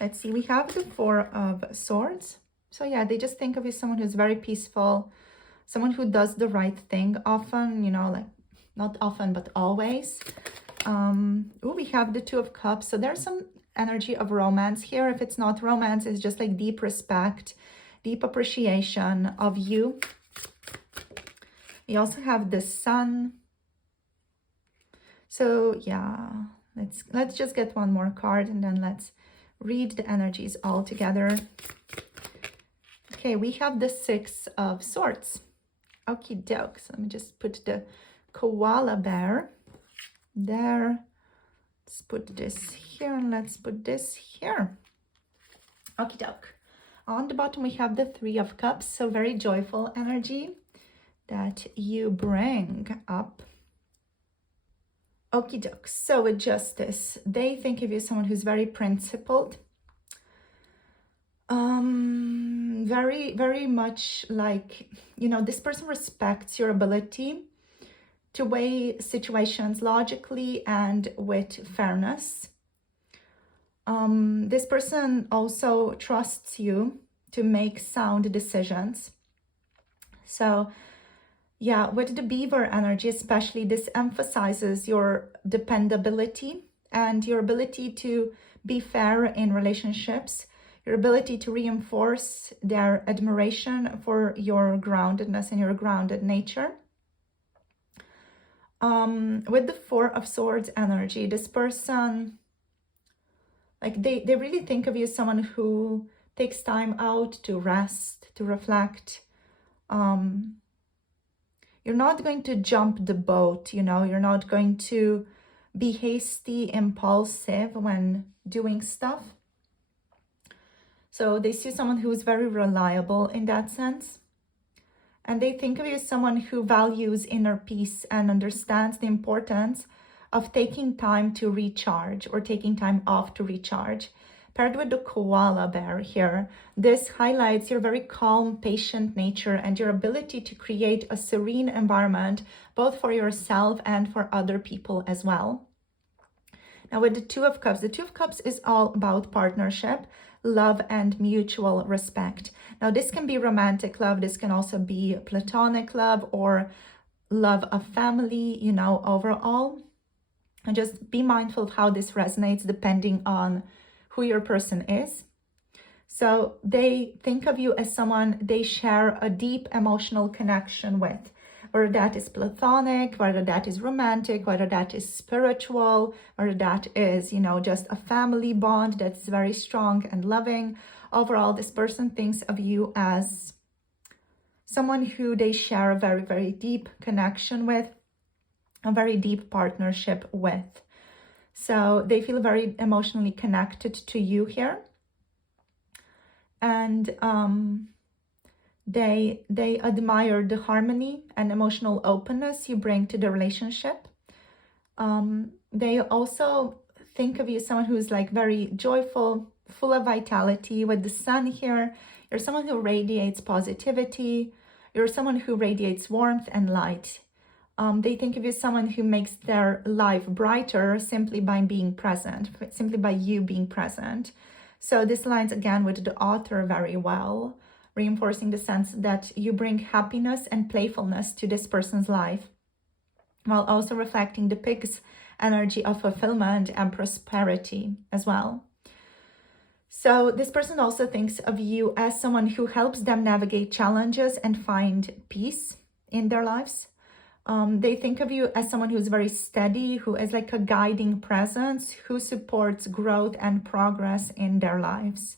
Let's see, we have the 4 of Swords. So yeah, they just think of you as someone who's very peaceful, someone who does the right thing often, you know, like not often, but always. We have the 2 of Cups. So there's some energy of romance here. If it's not romance, it's just like deep respect, deep appreciation of you. We also have the Sun. So yeah, Let's just get one more card and then let's read the energies all together. Okay, we have the Six of Swords. Okie doke. So let me just put the koala bear there. Let's put this here and let's put this here. Okie doke. On the bottom we have the Three of Cups, so very joyful energy that you bring up. Okie doke. So with Justice, they think of you as someone who's very principled. Very much like, you know, this person respects your ability to weigh situations logically and with fairness. This person also trusts you to make sound decisions. So yeah, with the Beaver energy especially, this emphasizes your dependability and your ability to be fair in relationships, your ability to reinforce their admiration for your groundedness and your grounded nature. With the Four of Swords energy, this person, like they really think of you as someone who takes time out to rest, to reflect. You're not going to jump the boat, you know, you're not going to be hasty, impulsive when doing stuff. So they see someone who is very reliable in that sense. And they think of you as someone who values inner peace and understands the importance of taking time to recharge or taking time off to recharge. Paired with the koala bear here, this highlights your very calm, patient nature and your ability to create a serene environment, both for yourself and for other people as well. Now with the Two of Cups, the Two of Cups is all about partnership, love, and mutual respect. Now this can be romantic love, this can also be platonic love or love of family, you know, overall. And just be mindful of how this resonates depending on who your person is. So they think of you as someone they share a deep emotional connection with, whether that is platonic, whether that is romantic, whether that is spiritual, whether that is, you know, just a family bond that's very strong and loving. Overall, this person thinks of you as someone who they share a very, very deep connection with, a very deep partnership with. So they feel very emotionally connected to you here. And they admire the harmony and emotional openness you bring to the relationship. They also think of you as someone who's like very joyful, full of vitality. With the sun here, you're someone who radiates positivity. You're someone who radiates warmth and light. They think of you as someone who makes their life brighter simply by being present, simply by you being present. So this aligns again with the author very well, reinforcing the sense that you bring happiness and playfulness to this person's life, while also reflecting the pig's energy of fulfillment and prosperity as well. So this person also thinks of you as someone who helps them navigate challenges and find peace in their lives. They think of you as someone who's very steady, who is like a guiding presence, who supports growth and progress in their lives.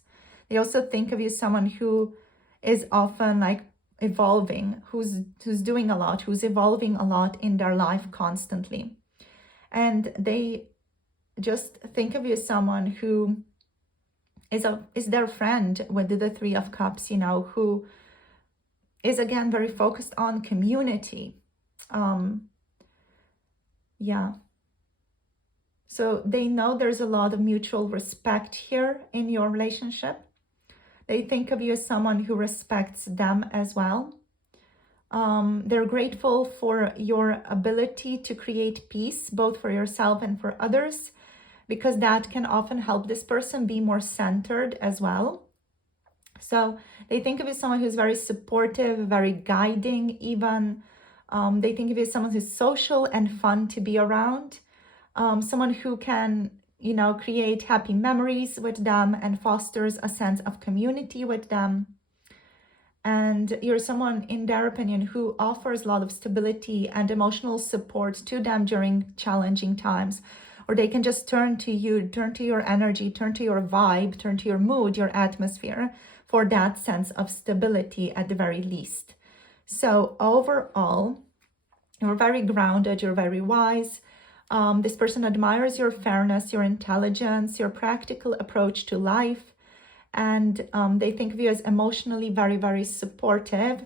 They also think of you as someone who is often like evolving, who's doing a lot, who's evolving a lot in their life constantly. And they just think of you as someone who is their friend with the Three of Cups, you know, who is again very focused on community. Yeah. So they know there's a lot of mutual respect here in your relationship. They think of you as someone who respects them as well. They're grateful for your ability to create peace, both for yourself and for others, because that can often help this person be more centered as well. So they think of you as someone who's very supportive, very guiding even. They think of you as someone who's social and fun to be around, someone who can, you know, create happy memories with them and fosters a sense of community with them. And you're someone, in their opinion, who offers a lot of stability and emotional support to them during challenging times, or they can just turn to you, turn to your energy, turn to your vibe, turn to your mood, your atmosphere for that sense of stability at the very least. So overall, you're very grounded, you're very wise. This person admires your fairness, your intelligence, your practical approach to life, and they think of you as emotionally very, very supportive.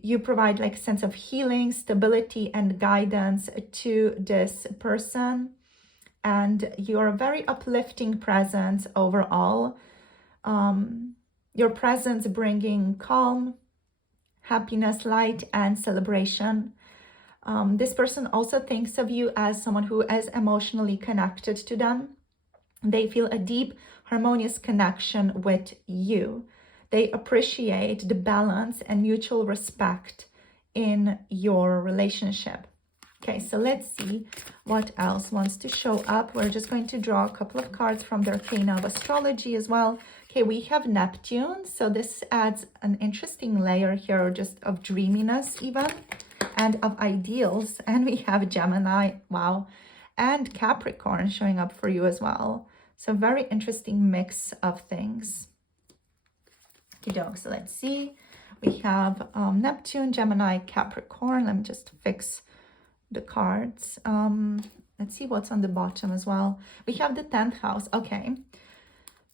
You provide like a sense of healing, stability, and guidance to this person, and you're a very uplifting presence overall. Your presence bringing calm, happiness, light, and celebration. This person also thinks of you as someone who is emotionally connected to them. They feel a deep, harmonious connection with you. They appreciate the balance and mutual respect in your relationship. Okay, so let's see what else wants to show up. We're just going to draw a couple of cards from the Arcana of Astrology as well. Okay, we have Neptune, so this adds an interesting layer here just of dreaminess even, and of ideals. And we have Gemini, wow, and Capricorn showing up for you as well. So very interesting mix of things. So let's see. We have Neptune, Gemini, Capricorn. Let me just fix the cards. Let's see what's on the bottom as well. We have the 10th house. Okay.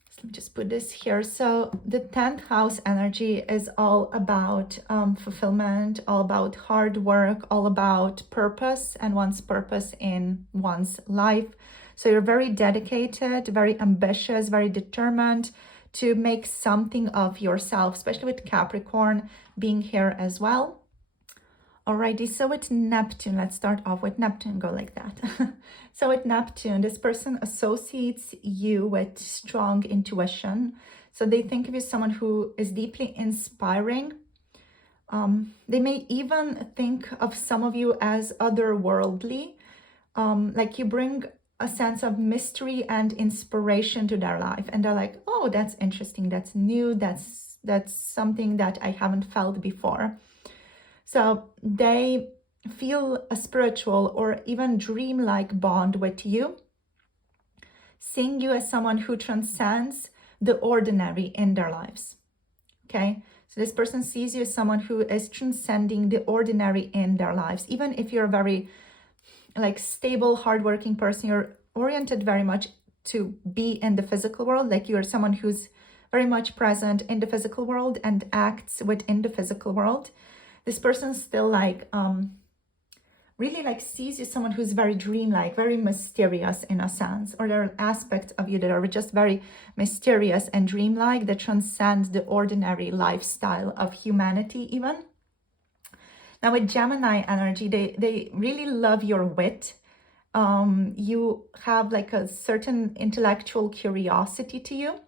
So let me just put this here. So the 10th house energy is all about fulfillment, all about hard work, all about purpose and one's purpose in one's life. So you're very dedicated, very ambitious, very determined to make something of yourself, especially with Capricorn being here as well. Alrighty, so with Neptune, let's start off with Neptune, go like that. So with Neptune, this person associates you with strong intuition. So they think of you as someone who is deeply inspiring. They may even think of some of you as otherworldly, like you bring a sense of mystery and inspiration to their life, and they're like, oh, that's interesting, that's new, that's something that I haven't felt before. So they feel a spiritual or even dreamlike bond with you, seeing you as someone who transcends the ordinary in their lives. Okay, so this person sees you as someone who is transcending the ordinary in their lives. Even if you're a very like stable, hardworking person, you're oriented very much to be in the physical world. Like you're someone who's very much present in the physical world and acts within the physical world. This person still like really like sees you as someone who's very dreamlike, very mysterious in a sense, or there are aspects of you that are just very mysterious and dreamlike that transcend the ordinary lifestyle of humanity even. Now with Gemini energy, they really love your wit. You have like a certain intellectual curiosity to you.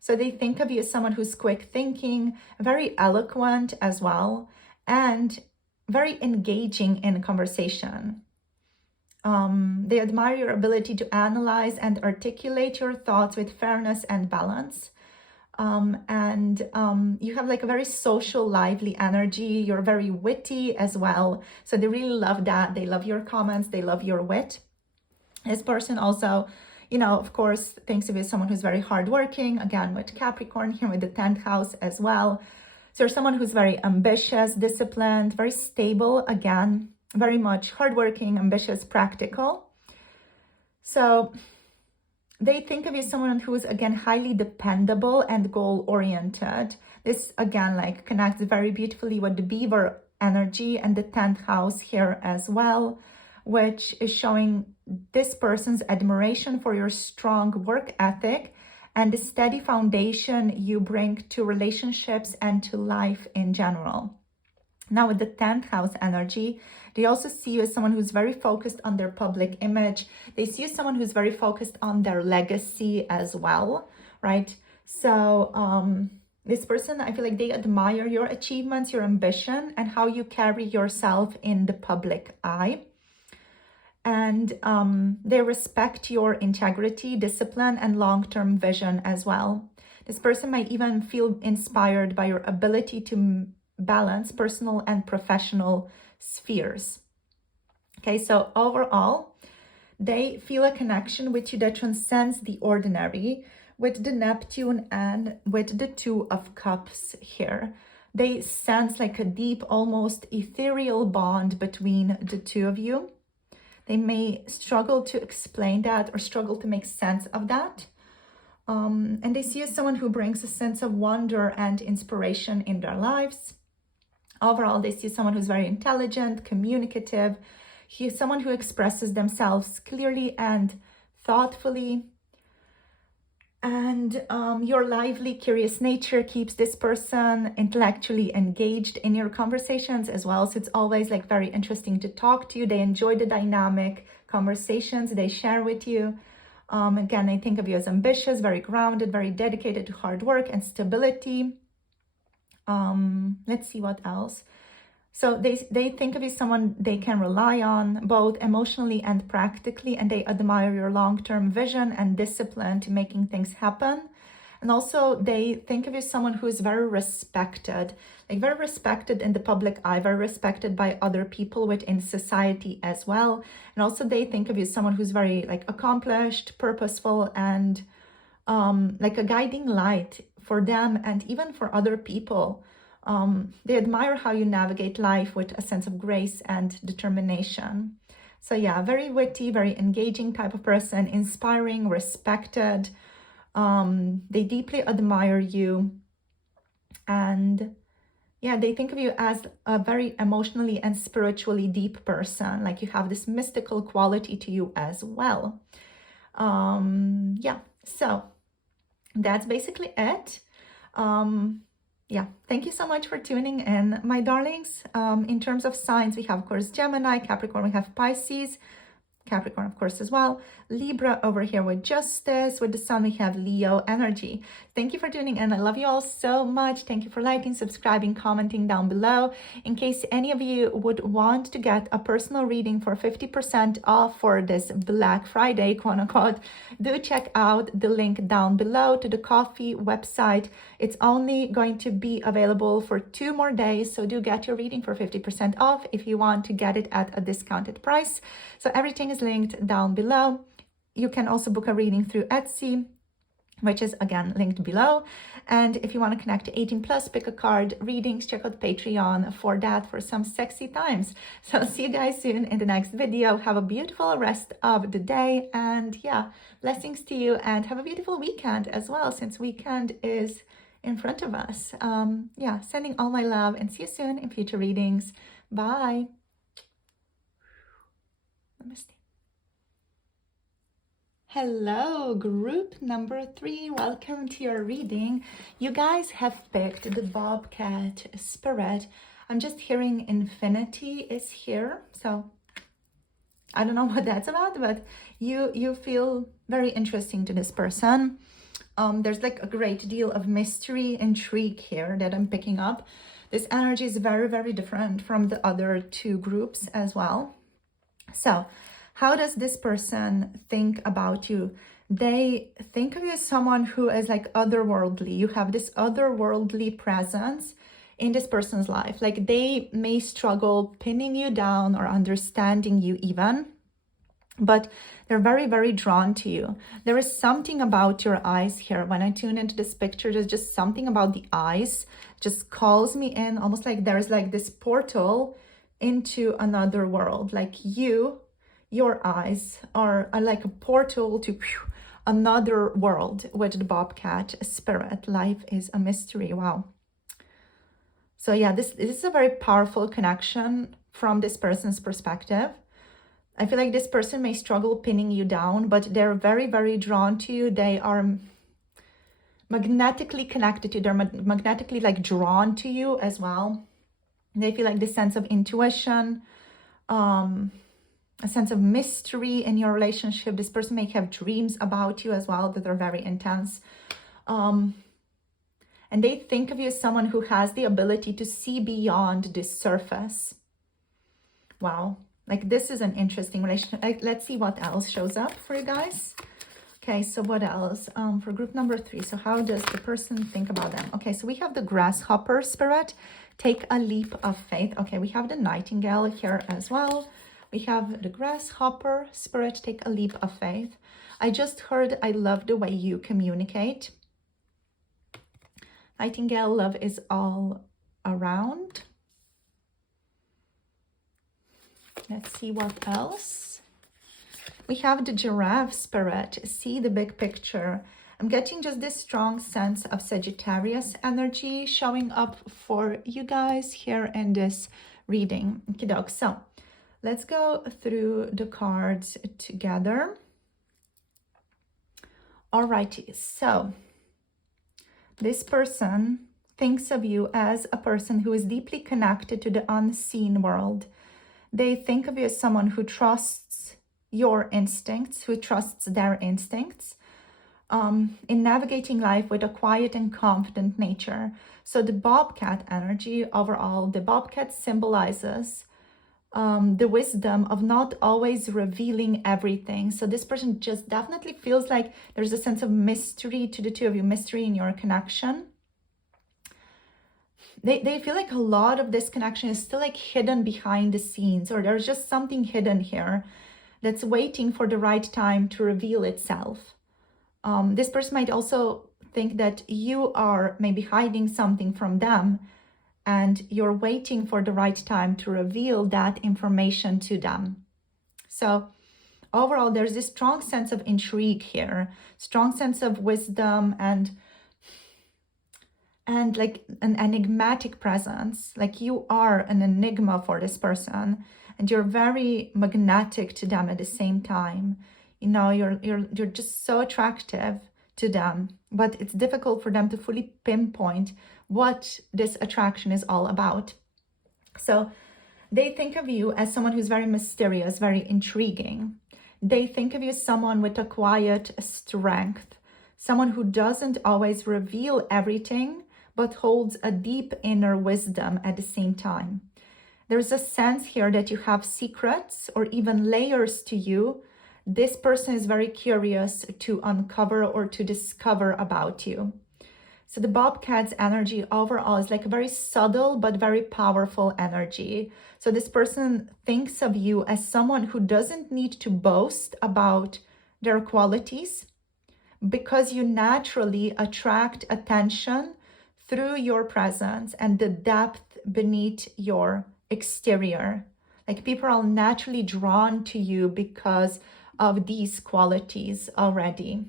So they think of you as someone who's quick thinking, very eloquent as well, and very engaging in conversation. They admire your ability to analyze and articulate your thoughts with fairness and balance. You have like a very social, lively energy. You're very witty as well. So they really love that. They love your comments. They love your wit. This person also, you know, of course, thinks of you as someone who's very hardworking. Again, with Capricorn here with the 10th house as well. So you're someone who's very ambitious, disciplined, very stable. Again, very much hardworking, ambitious, practical. So they think of you as someone who is, again, highly dependable and goal-oriented. This, again, like connects very beautifully with the Beaver energy and the 10th house here as well, which is showing this person's admiration for your strong work ethic and the steady foundation you bring to relationships and to life in general. Now with the 10th house energy, they also see you as someone who's very focused on their public image. They see you as someone who's very focused on their legacy as well, right? So this person, I feel like they admire your achievements, your ambition, and how you carry yourself in the public eye. And they respect your integrity, discipline, and long-term vision as well. This person might even feel inspired by your ability to balance personal and professional spheres. Okay, so overall, They feel a connection with you that transcends the ordinary, with the Neptune and with the Two of Cups here. They sense like a deep, almost ethereal bond between the two of you. They may struggle to explain that or struggle to make sense of that. And they see you as someone who brings a sense of wonder and inspiration in their lives. Overall, they see someone who's very intelligent, communicative. He is someone who expresses themselves clearly and thoughtfully. And your lively, curious nature keeps this person intellectually engaged in your conversations as well. So it's always like very interesting to talk to you. They enjoy the dynamic conversations they share with you. Again, I think of you as ambitious, very grounded, very dedicated to hard work and stability. Let's see what else. So they think of you as someone they can rely on, both emotionally and practically, and they admire your long-term vision and discipline to making things happen. And also they think of you as someone who is very respected, like very respected in the public eye, very respected by other people within society as well. And also they think of you as someone who's very like accomplished, purposeful, and like a guiding light for them and even for other people. They admire how you navigate life with a sense of grace and determination. So yeah, very witty, very engaging type of person, inspiring, respected. They deeply admire you. And yeah, they think of you as a very emotionally and spiritually deep person. Like you have this mystical quality to you as well. Yeah, so that's basically it. Yeah, thank you so much for tuning in, my darlings. In terms of signs, we have, of course, Gemini, Capricorn, we have Pisces, Capricorn, of course, as well. Libra over here with Justice. With the Sun, we have Leo energy. Thank you for tuning in. I love you all so much. Thank you for liking, subscribing, commenting down below. In case any of you would want to get a personal reading for 50% off for this Black Friday, quote unquote, do check out the link down below to the coffee website. It's only going to be available for 2 more days, so do get your reading for 50% off if you want to get it at a discounted price. So everything is linked down below. You can also book a reading through Etsy, which is again linked below. And if you want to connect to 18 plus, pick a card, readings, check out Patreon for that, for some sexy times. So see you guys soon in the next video. Have a beautiful rest of the day, and yeah, blessings to you, and have a beautiful weekend as well, since weekend is in front of us. Yeah, sending all my love, and see you soon in future readings. Bye. Namaste. Hello, group number 3. Welcome to your reading. You guys have picked the Bobcat spirit. I'm just hearing infinity is here. So I don't know what that's about, but you feel very interesting to this person. There's like a great deal of mystery, intrigue here that I'm picking up. This energy is very, very different from the other 2 groups as well. So how does this person think about you? They think of you as someone who is like otherworldly. You have this otherworldly presence in this person's life. Like they may struggle pinning you down or understanding you even, but they're very, very drawn to you. There is something about your eyes here. When I tune into this picture, there's just something about the eyes just calls me in, almost like there's like this portal into another world. Like your eyes are like a portal to another world with the Bobcat spirit. Life is a mystery. Wow. So yeah, this is a very powerful connection from this person's perspective. I feel like this person may struggle pinning you down, but they're very, very drawn to you. They are magnetically connected to you. They're magnetically like drawn to you as well. They feel like this sense of intuition, a sense of mystery in your relationship. This person may have dreams about you as well that are very intense. And they think of you as someone who has the ability to see beyond this surface. Wow. Like this is an interesting relationship. Let's see what else shows up for you guys. Okay, so what else? For group number 3, so how does the person think about them? Okay, so we have the grasshopper spirit. Take a leap of faith. Okay, we have the Nightingale here as well. We have the grasshopper spirit, take a leap of faith. I just heard, I love the way you communicate. Nightingale, love is all around. Let's see what else. We have the giraffe spirit, see the big picture. I'm getting just this strong sense of Sagittarius energy showing up for you guys here in this reading. Okay, dogs. So let's go through the cards together. Alrighty, so this person thinks of you as a person who is deeply connected to the unseen world. They think of you as someone who trusts your instincts, who trusts their instincts, in navigating life with a quiet and confident nature. So the Bobcat energy overall, the Bobcat symbolizes the wisdom of not always revealing everything. So this person just definitely feels like there's a sense of mystery to the two of you, mystery in your connection. They feel like a lot of this connection is still like hidden behind the scenes, or there's just something hidden here that's waiting for the right time to reveal itself. This person might also think that you are maybe hiding something from them, and you're waiting for the right time to reveal that information to them. So overall, there's this strong sense of intrigue here, strong sense of wisdom and like an enigmatic presence. Like you are an enigma for this person, and you're very magnetic to them at the same time. You know, you're just so attractive to them, but it's difficult for them to fully pinpoint what this attraction is all about. So they think of you as someone who's very mysterious, very intriguing. They think of you as someone with a quiet strength, someone who doesn't always reveal everything, but holds a deep inner wisdom at the same time. There's a sense here that you have secrets or even layers to you. This person is very curious to uncover or to discover about you. So the Bobcat's energy overall is like a very subtle but very powerful energy. So this person thinks of you as someone who doesn't need to boast about their qualities, because you naturally attract attention through your presence and the depth beneath your exterior. Like people are naturally drawn to you because of these qualities already.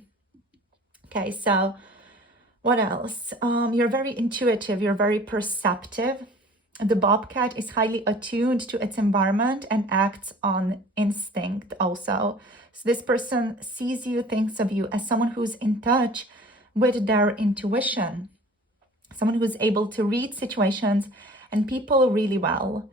Okay, so what else? You're very intuitive, you're very perceptive. The Bobcat is highly attuned to its environment and acts on instinct also. So this person sees you, thinks of you as someone who's in touch with their intuition, someone who's able to read situations and people really well.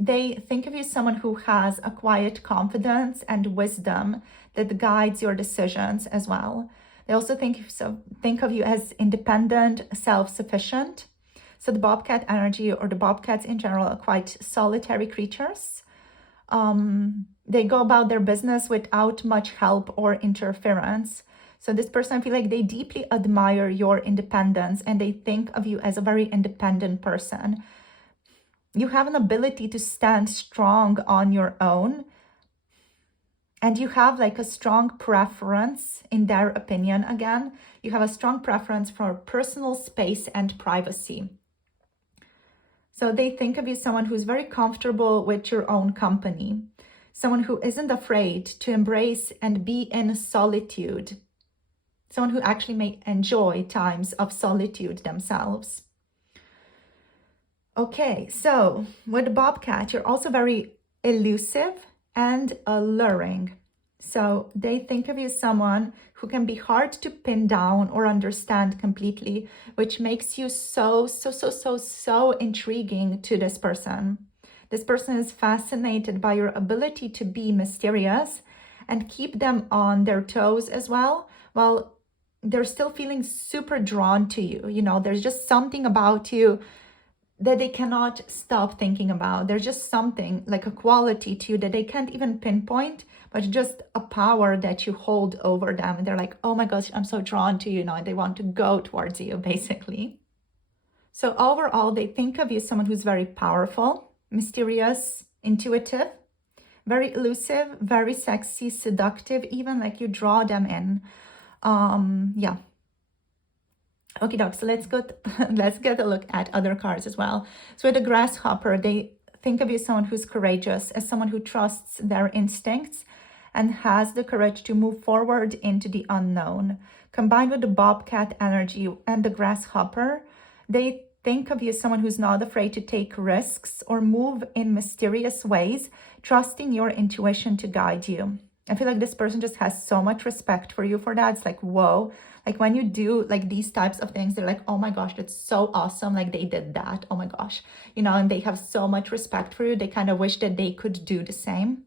They think of you as someone who has a quiet confidence and wisdom that guides your decisions as well. They also think of you as independent, self-sufficient. So the Bobcat energy, or the Bobcats in general, are quite solitary creatures. They go about their business without much help or interference. So this person, I feel like they deeply admire your independence and they think of you as a very independent person. You have an ability to stand strong on your own, and you have like a strong preference, in their opinion again, you have a strong preference for personal space and privacy. So they think of you as someone who's very comfortable with your own company, someone who isn't afraid to embrace and be in solitude, someone who actually may enjoy times of solitude themselves. Okay, so with the Bobcat, you're also very elusive and alluring. So they think of you as someone who can be hard to pin down or understand completely, which makes you so intriguing to this person. This person is fascinated by your ability to be mysterious and keep them on their toes as well, while they're still feeling super drawn to you. You know, there's just something about you that they cannot stop thinking about. There's just something, like a quality to you that they can't even pinpoint, but just a power that you hold over them. And they're like, oh my gosh, I'm so drawn to you now. And they want to go towards you, basically. So overall, they think of you as someone who's very powerful, mysterious, intuitive, very elusive, very sexy, seductive, even like you draw them in. Yeah. Okay, doc. So let's get a look at other cards as well. So with the grasshopper, they think of you as someone who's courageous, as someone who trusts their instincts and has the courage to move forward into the unknown. Combined with the bobcat energy and the grasshopper, they think of you as someone who's not afraid to take risks or move in mysterious ways, trusting your intuition to guide you. I feel like this person just has so much respect for you for that. It's like, whoa. Like when you do like these types of things, they're like, oh my gosh, that's so awesome. Like they did that. Oh my gosh. You know, and they have so much respect for you. They kind of wish that they could do the same.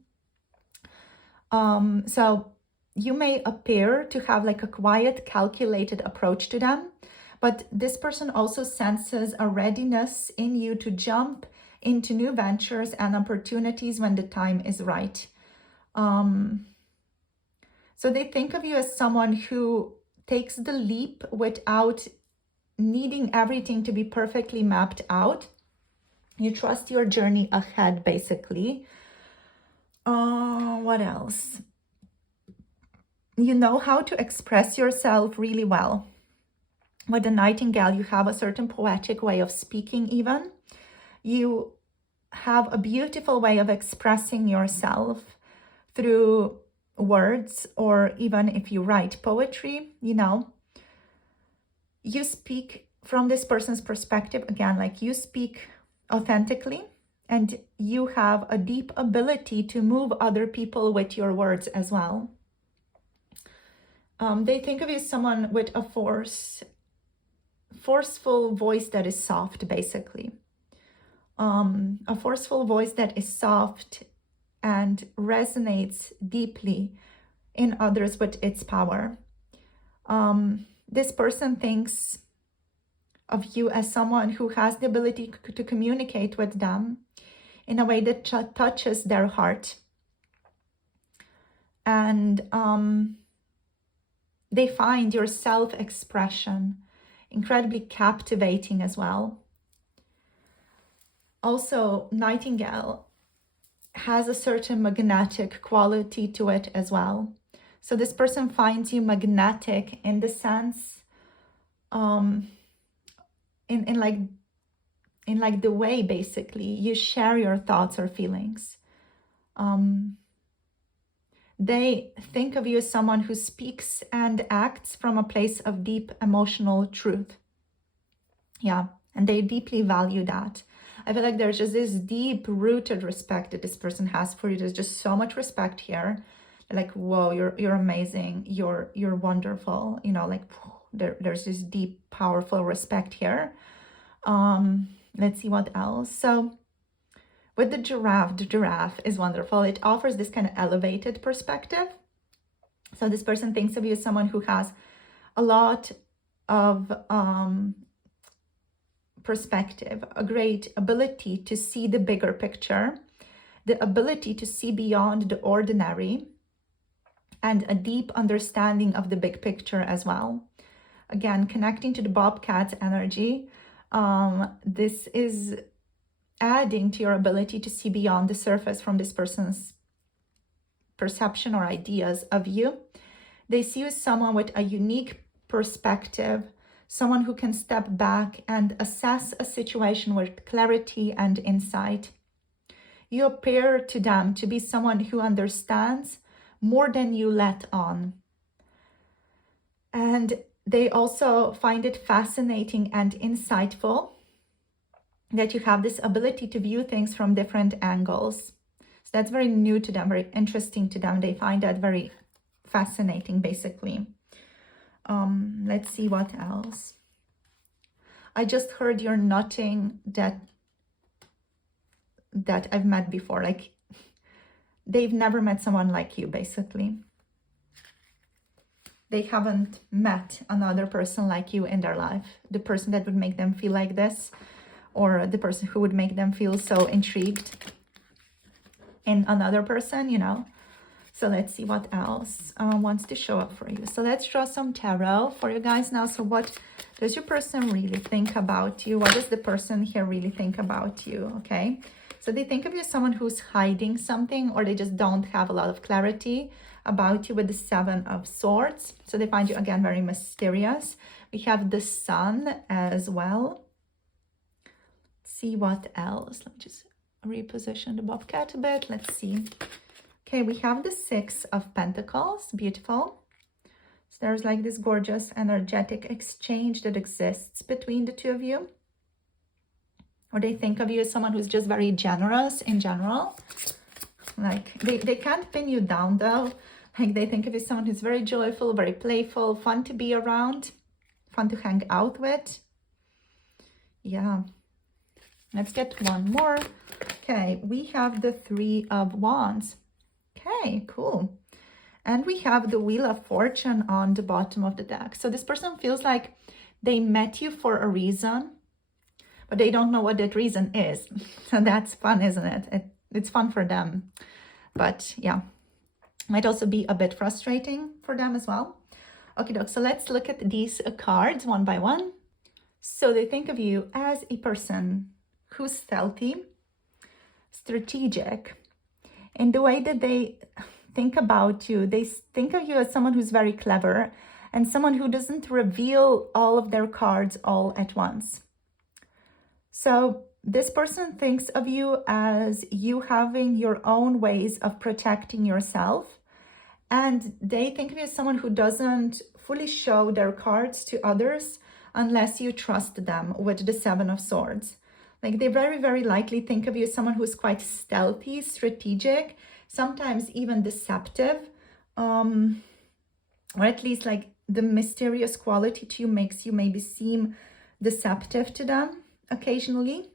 So you may appear to have like a quiet, calculated approach to them, but this person also senses a readiness in you to jump into new ventures and opportunities when the time is right. So they think of you as someone who takes the leap without needing everything to be perfectly mapped out. You trust your journey ahead, basically. What else? You know how to express yourself really well. With the Nightingale, you have a certain poetic way of speaking even. You have a beautiful way of expressing yourself through words, or even if you write poetry, you know. You speak from this person's perspective, again, like you speak authentically, and you have a deep ability to move other people with your words as well. They think of you as someone with a forceful voice that is soft, basically. A forceful voice that is soft and resonates deeply in others with its power. This person thinks of you as someone who has the ability to communicate with them in a way that touches their heart. And they find your self-expression incredibly captivating as well. Also, Nightingale has a certain magnetic quality to it as well. So this person finds you magnetic in the sense, in like the way basically you share your thoughts or feelings. They think of you as someone who speaks and acts from a place of deep emotional truth. Yeah, and they deeply value that. I feel like there's just this deep-rooted respect that this person has for you. There's just so much respect here. Like, whoa, you're amazing. You're wonderful. You know, like there's this deep, powerful respect here. Let's see what else. So with the giraffe is wonderful. It offers this kind of elevated perspective. So this person thinks of you as someone who has a lot of perspective, a great ability to see the bigger picture, the ability to see beyond the ordinary, and a deep understanding of the big picture as well. Again, connecting to the bobcat energy, this is adding to your ability to see beyond the surface from this person's perception or ideas of you. They see you as someone with a unique perspective, someone who can step back and assess a situation with clarity and insight. You appear to them to be someone who understands more than you let on. And they also find it fascinating and insightful that you have this ability to view things from different angles. So that's very new to them, very interesting to them. They find that very fascinating, basically. Let's see what else. I just heard you're noting that I've met before. Like, they've never met someone like you, basically. They haven't met another person like you in their life. The person that would make them feel like this, or the person who would make them feel so intrigued in another person, you know. So let's see what else wants to show up for you. So let's draw some tarot for you guys now. So what does your person really think about you? What does the person here really think about you? Okay. So they think of you as someone who's hiding something, or they just don't have a lot of clarity about you with the Seven of Swords. So they find you, again, very mysterious. We have the Sun as well. Let's see what else. Let me just reposition the Bobcat a bit. Let's see. Okay, we have the Six of Pentacles. Beautiful. So there's like this gorgeous energetic exchange that exists between the two of you. Or they think of you as someone who's just very generous in general. Like, they can't pin you down, though. Like, they think of you as someone who's very joyful, very playful, fun to be around, fun to hang out with. Yeah. Let's get one more. Okay, we have the Three of Wands. Okay, cool. And we have the Wheel of Fortune on the bottom of the deck. So this person feels like they met you for a reason, but they don't know what that reason is. So that's fun, isn't it? It's fun for them. But yeah, might also be a bit frustrating for them as well. Okay, doc, so let's look at these cards one by one. So they think of you as a person who's stealthy, strategic. In the way that they think about you, they think of you as someone who's very clever and someone who doesn't reveal all of their cards all at once. So this person thinks of you as you having your own ways of protecting yourself. And they think of you as someone who doesn't fully show their cards to others unless you trust them with the Seven of Swords. Like, they very, very likely think of you as someone who's quite stealthy, strategic, sometimes even deceptive, or at least like the mysterious quality to you makes you maybe seem deceptive to them occasionally.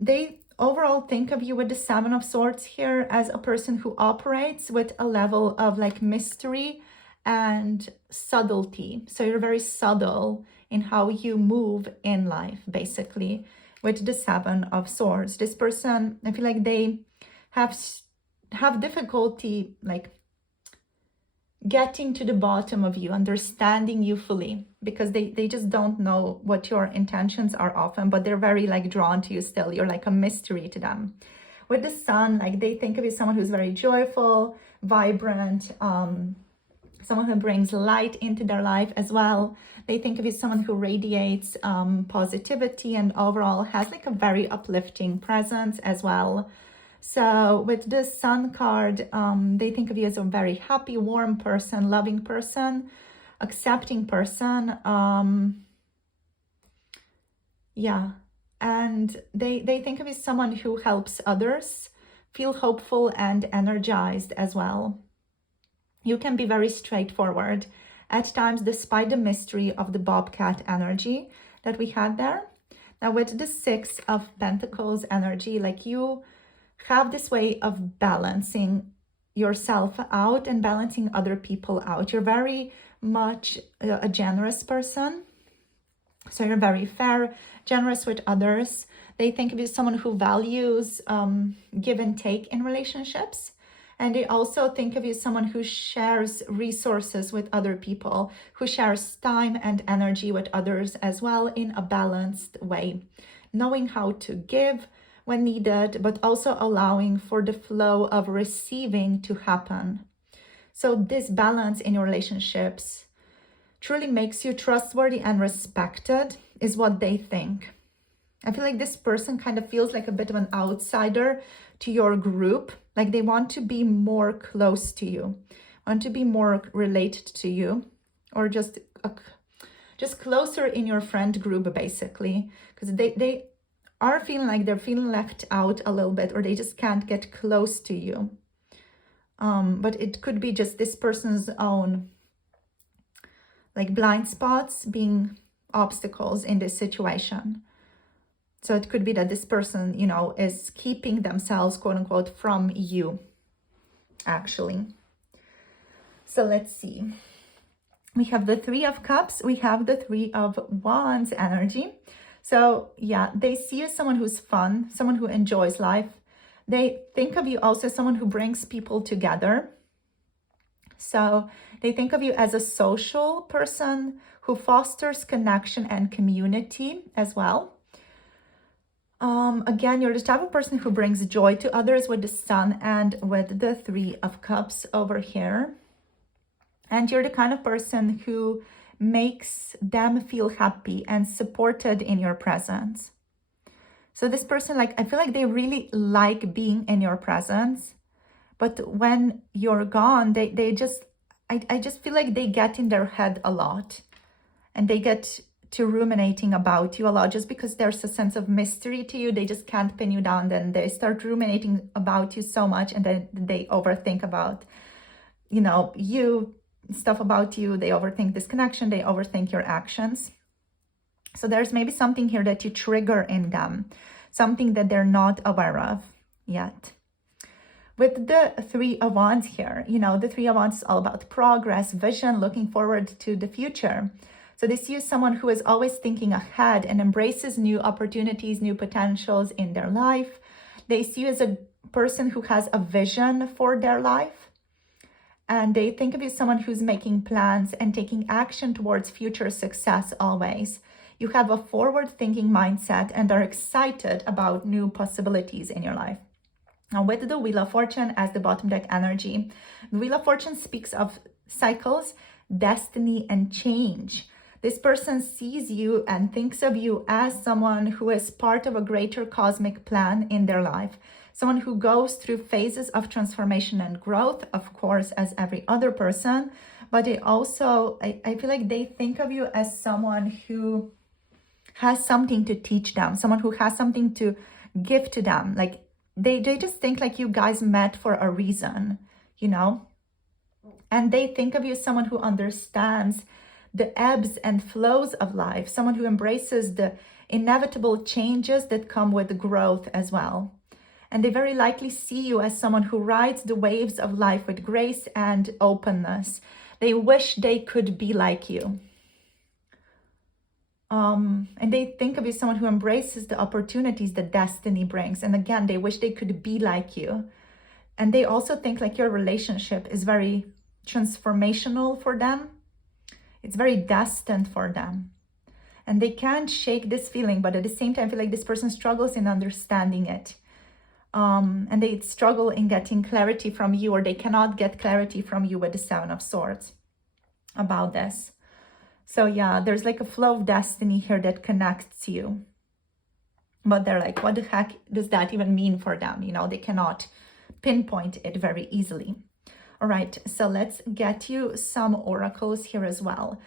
They overall think of you with the Seven of Swords here as a person who operates with a level of like mystery and subtlety. So you're very subtle in how you move in life, basically, with the Seven of Swords. This person, I feel like they have difficulty like getting to the bottom of you, understanding you fully, because they just don't know what your intentions are often, but they're very like drawn to you still. You're like a mystery to them. With the Sun, like, they think of you as someone who's very joyful, vibrant, someone who brings light into their life as well. They think of you as someone who radiates positivity and overall has like a very uplifting presence as well. So with the Sun card, they think of you as a very happy, warm person, loving person, accepting person. Yeah. And they think of you as someone who helps others feel hopeful and energized as well. You can be very straightforward at times, despite the mystery of the Bobcat energy that we had there. Now with the Six of Pentacles energy, like, you have this way of balancing yourself out and balancing other people out. You're very much a generous person. So you're very fair, generous with others. They think of you as someone who values give and take in relationships. And they also think of you as someone who shares resources with other people, who shares time and energy with others as well in a balanced way, knowing how to give when needed, but also allowing for the flow of receiving to happen. So this balance in your relationships truly makes you trustworthy and respected, is what they think. I feel like this person kind of feels like a bit of an outsider to your group. Like, they want to be more close to you, want to be more related to you, or just closer in your friend group, basically, because they are feeling like they're feeling left out a little bit, or they just can't get close to you. But it could be just this person's own like blind spots being obstacles in this situation. So it could be that this person, you know, is keeping themselves, quote unquote, from you, actually. So let's see. We have the Three of Cups. We have the Three of Wands energy. So yeah, they see you as someone who's fun, someone who enjoys life. They think of you also as someone who brings people together. So they think of you as a social person who fosters connection and community as well. Again, you're the type of person who brings joy to others with the Sun and with the Three of Cups over here. And you're the kind of person who makes them feel happy and supported in your presence. So this person, like, I feel like they really like being in your presence. But when you're gone, they just, I just feel like they get in their head a lot. And they get to ruminating about you a lot just because there's a sense of mystery to you. They just can't pin you down. Then they start ruminating about you so much, and then they overthink about, you, stuff about you. They overthink this connection. They overthink your actions. So there's maybe something here that you trigger in them, something that they're not aware of yet. With the Three of Wands here, the Three of Wands is all about progress, vision, looking forward to the future. So they see you as someone who is always thinking ahead and embraces new opportunities, new potentials in their life. They see you as a person who has a vision for their life. And they think of you as someone who's making plans and taking action towards future success always. You have a forward-thinking mindset and are excited about new possibilities in your life. Now, with the Wheel of Fortune as the bottom deck energy, the Wheel of Fortune speaks of cycles, destiny, and change. This person sees you and thinks of you as someone who is part of a greater cosmic plan in their life, someone who goes through phases of transformation and growth, of course, as every other person, but they also, I feel like they think of you as someone who has something to teach them, someone who has something to give to them. Like, they just think like you guys met for a reason, and they think of you as someone who understands the ebbs and flows of life, someone who embraces the inevitable changes that come with growth as well. And they very likely see you as someone who rides the waves of life with grace and openness. They wish they could be like you. And they think of you as someone who embraces the opportunities that destiny brings. And again, they wish they could be like you. And they also think like your relationship is very transformational for them. It's very destined for them. And they can't shake this feeling, but at the same time, I feel like this person struggles in understanding it. And they struggle in getting clarity from you, or they cannot get clarity from you with the Seven of Swords about this. So yeah, there's like a flow of destiny here that connects you. But they're like, what the heck does that even mean for them? They cannot pinpoint it very easily. All right, so let's get you some oracles here as well.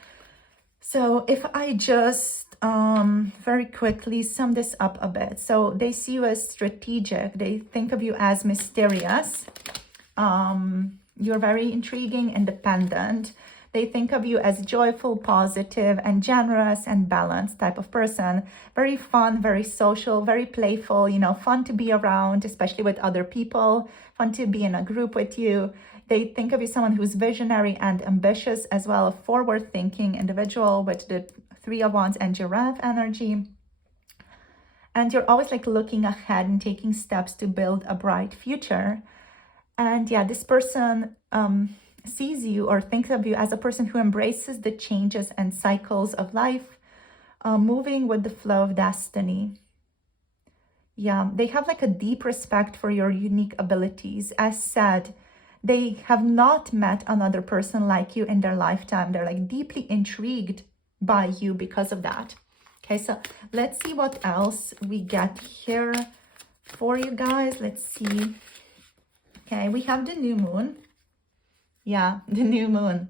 So if I just very quickly sum this up a bit. So they see you as strategic. They think of you as mysterious. You're very intriguing, independent. They think of you as joyful, positive, and generous and balanced type of person. Very fun, very social, very playful, fun to be around, especially with other people, fun to be in a group with you. They think of you as someone who's visionary and ambitious, as well, a forward-thinking individual with the Three of Wands and Giraffe energy. And you're always like looking ahead and taking steps to build a bright future. And yeah, this person sees you or thinks of you as a person who embraces the changes and cycles of life, moving with the flow of destiny. Yeah, they have like a deep respect for your unique abilities. As said, they have not met another person like you in their lifetime. They're like deeply intrigued by you because of that. Okay, so let's see what else we get here for you guys. Let's see. Okay, we have the new moon. Yeah, the new moon.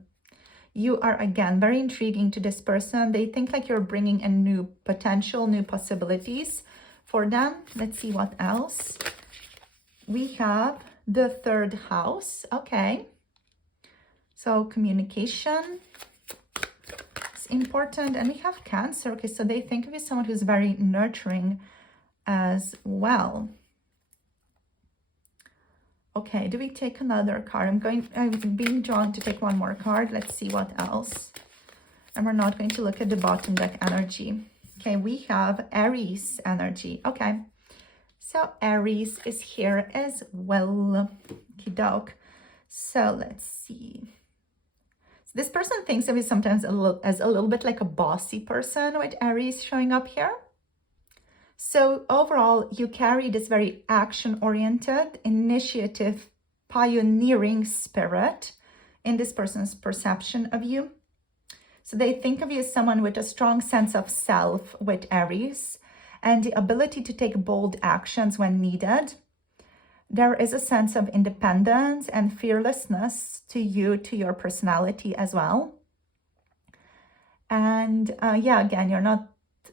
You are, again, very intriguing to this person. They think like you're bringing in new potential, new possibilities for them. Let's see what else. We have the third house. Okay. So communication is important. And we have Cancer. Okay, so they think of you as someone who's very nurturing as well. Okay, do we take another card? I'm being drawn to take one more card. Let's see what else. And we're not going to look at the bottom deck energy. Okay, we have Aries energy. Okay, so Aries is here as well. Okey-doke. So let's see. So this person thinks of you sometimes as a little bit like a bossy person with Aries showing up here. So overall, you carry this very action-oriented, initiative, pioneering spirit in this person's perception of you. So they think of you as someone with a strong sense of self with Aries and the ability to take bold actions when needed. There is a sense of independence and fearlessness to you, to your personality as well. And yeah, again, you're not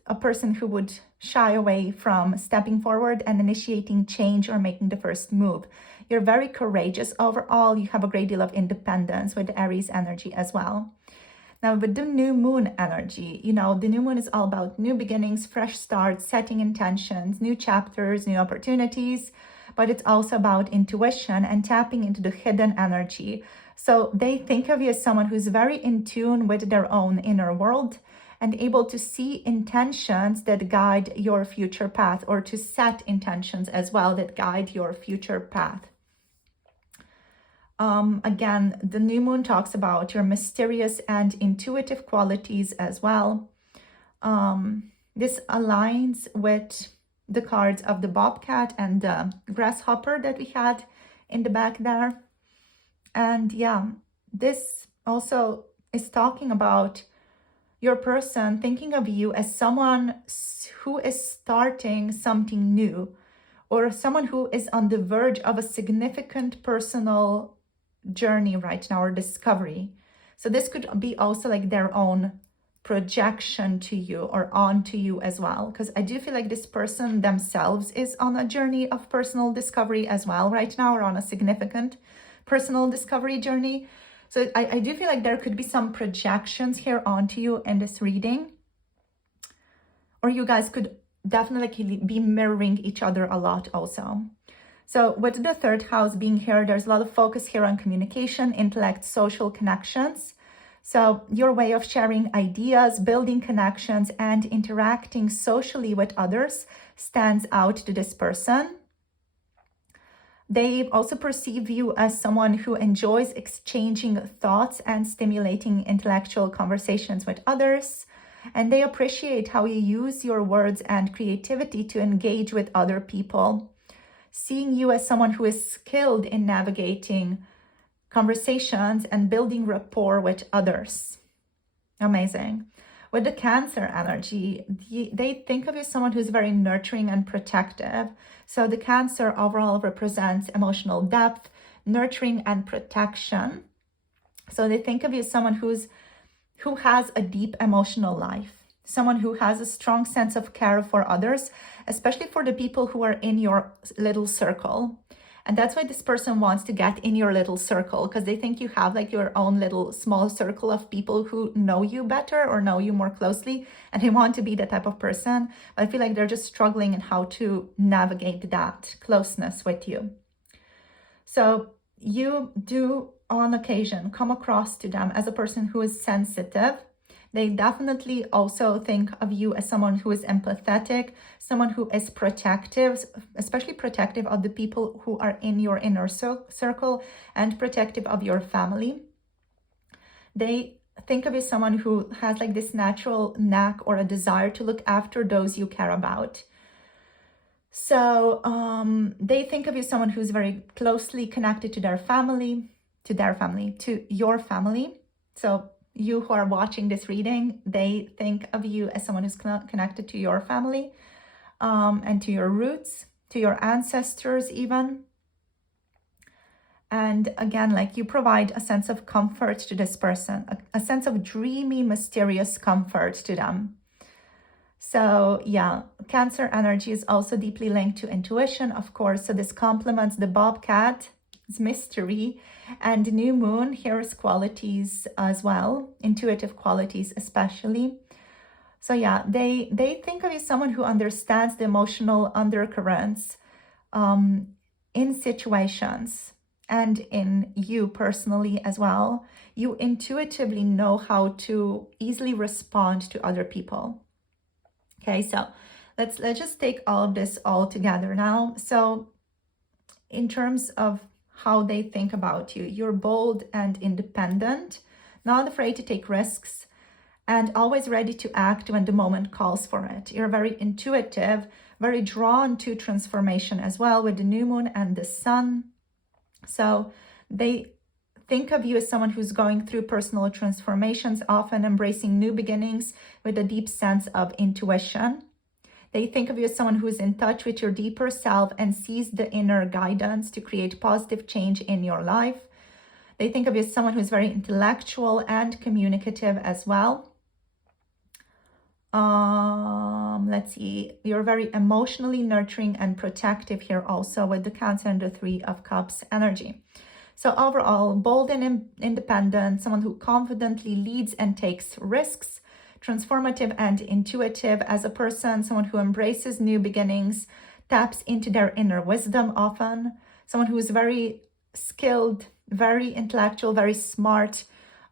a person who would shy away from stepping forward and initiating change or making the first move. You're very courageous overall. You have a great deal of independence with Aries energy as well. Now, with the new moon energy, you know, the new moon is all about new beginnings, fresh starts, setting intentions, new chapters, new opportunities, but it's also about intuition and tapping into the hidden energy. So they think of you as someone who's very in tune with their own inner world and able to see intentions that guide your future path, or to set intentions as well that guide your future path. Again, the new moon talks about your mysterious and intuitive qualities as well. This aligns with the cards of the Bobcat and the grasshopper that we had in the back there. And yeah, this also is talking about your person thinking of you as someone who is starting something new, or someone who is on the verge of a significant personal journey right now, or discovery. So this could be also like their own projection to you or onto you as well, because I do feel like this person themselves is on a journey of personal discovery as well right now, or on a significant personal discovery journey. So I do feel like there could be some projections here onto you in this reading, or you guys could definitely be mirroring each other a lot also. So with the third house being here, there's a lot of focus here on communication, intellect, social connections. So your way of sharing ideas, building connections, and interacting socially with others stands out to this person. They also perceive you as someone who enjoys exchanging thoughts and stimulating intellectual conversations with others. And they appreciate how you use your words and creativity to engage with other people, seeing you as someone who is skilled in navigating conversations and building rapport with others. Amazing. With the Cancer energy, they think of you as someone who's very nurturing and protective. So the Cancer overall represents emotional depth, nurturing, and protection. So they think of you as someone who has a deep emotional life, someone who has a strong sense of care for others, especially for the people who are in your little circle. And that's why this person wants to get in your little circle, because they think you have like your own little small circle of people who know you better or know you more closely, and they want to be that type of person. But I feel like they're just struggling in how to navigate that closeness with you. So you do on occasion come across to them as a person who is sensitive. They definitely also think of you as someone who is empathetic, someone who is protective, especially protective of the people who are in your inner circle, and protective of your family. They think of you as someone who has like this natural knack or a desire to look after those you care about. So they think of you as someone who's very closely connected to your family. So you who are watching this reading, they think of you as someone who's connected to your family and to your roots, to your ancestors even. And again, like you provide a sense of comfort to this person, a sense of dreamy, mysterious comfort to them. So yeah, Cancer energy is also deeply linked to intuition, of course. So this complements the Bobcat, mystery, and new moon here's qualities as well, intuitive qualities especially. So yeah, they think of you as someone who understands the emotional undercurrents in situations and in you personally as well. You intuitively know how to easily respond to other people. Okay, so let's just take all of this all together now. So in terms of how they think about you, you're bold and independent, not afraid to take risks, and always ready to act when the moment calls for it. You're very intuitive, very drawn to transformation as well with the new moon and the sun. So they think of you as someone who's going through personal transformations, often embracing new beginnings with a deep sense of intuition. They think of you as someone who is in touch with your deeper self and sees the inner guidance to create positive change in your life. They think of you as someone who's very intellectual and communicative as well. Let's see, you're very emotionally nurturing and protective here also with the Cancer and the Three of Cups energy. So overall, bold and independent, someone who confidently leads and takes risks, transformative and intuitive as a person, someone who embraces new beginnings, taps into their inner wisdom often, someone who is very skilled, very intellectual, very smart,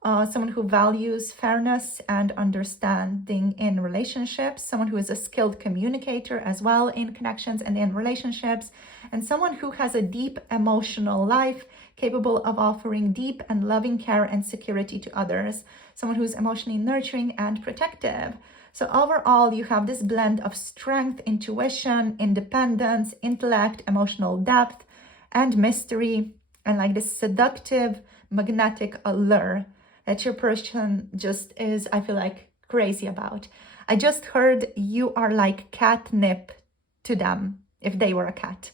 someone who values fairness and understanding in relationships, someone who is a skilled communicator as well in connections and in relationships, and someone who has a deep emotional life capable of offering deep and loving care and security to others, someone who's emotionally nurturing and protective. So overall, you have this blend of strength, intuition, independence, intellect, emotional depth, and mystery, and like this seductive, magnetic allure that your person just is, I feel like, crazy about. I just heard you are like catnip to them if they were a cat.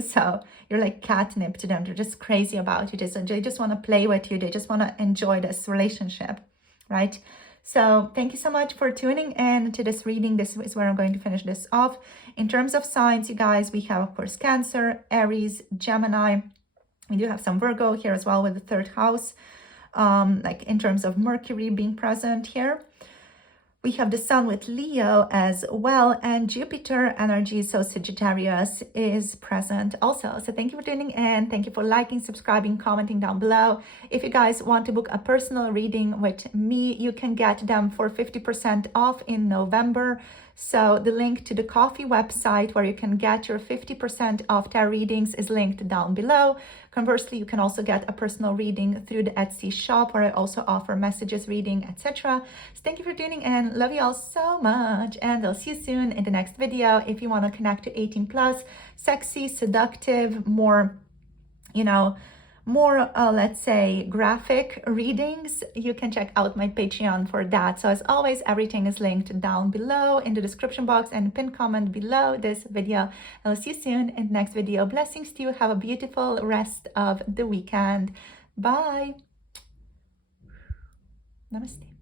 So you're like catnip to them. They're just crazy about you. They just want to play with you. They just want to enjoy this relationship, right? So thank you so much for tuning in to this reading. This is where I'm going to finish this off. In terms of signs, you guys, we have, of course, Cancer, Aries, Gemini. We do have some Virgo here as well with the third house. Like in terms of Mercury being present here. We have the Sun with Leo as well, and Jupiter energy, so Sagittarius, is present also. So thank you for tuning in. Thank you for liking, subscribing, commenting down below. If you guys want to book a personal reading with me, you can get them for 50% off in November. So the link to the coffee website where you can get your 50% off tarot readings is linked down below. Conversely, you can also get a personal reading through the Etsy shop where I also offer messages reading, etc. So thank you for tuning in. Love you all so much, and I'll see you soon in the next video. If you want to connect to 18 plus, sexy, seductive, more, let's say, graphic readings, you can check out my Patreon for that. So as always, everything is linked down below in the description box and pinned comment below this video. I'll see you soon in the next video. Blessings to you. Have a beautiful rest of the weekend. Bye. Namaste.